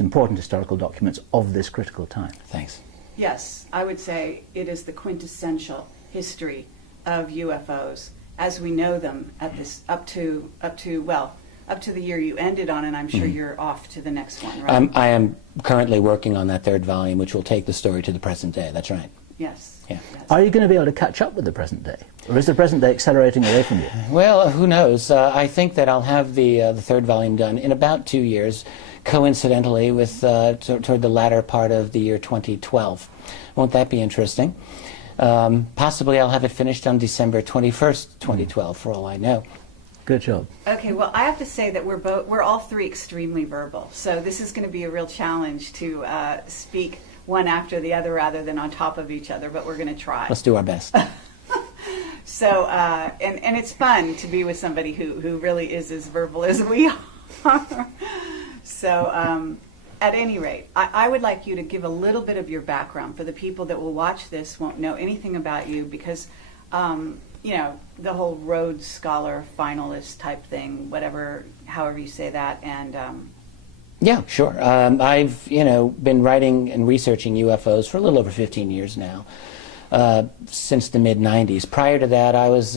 important historical documents of this critical time. Thanks. Yes, I would say it is the quintessential history of UFOs as we know them at this up to the year you ended on, and I'm sure you're off to the next one, right? I am currently working on that third volume, which will take the story to the present day. That's right. Yes. Yeah. Yes. Are you going to be able to catch up with the present day, or is the present day accelerating away from you? Well, who knows? I think that I'll have the third volume done in about 2 years, coincidentally with toward the latter part of the year 2012. Won't that be interesting? Possibly I'll have it finished on December 21st, 2012, for all I know. Good job. Okay, well, I have to say that we're all three extremely verbal, so this is going to be a real challenge to speak one after the other rather than on top of each other, but we're going to try. Let's do our best. So, and it's fun to be with somebody who really is as verbal as we are. So, at any rate, I would like you to give a little bit of your background for the people that will watch this, won't know anything about you, because you know, the whole Rhodes Scholar finalist type thing, whatever, however you say that, and yeah, sure. I've, you know, been writing and researching UFOs for a little over 15 years now, since the mid-90s. Prior to that, I was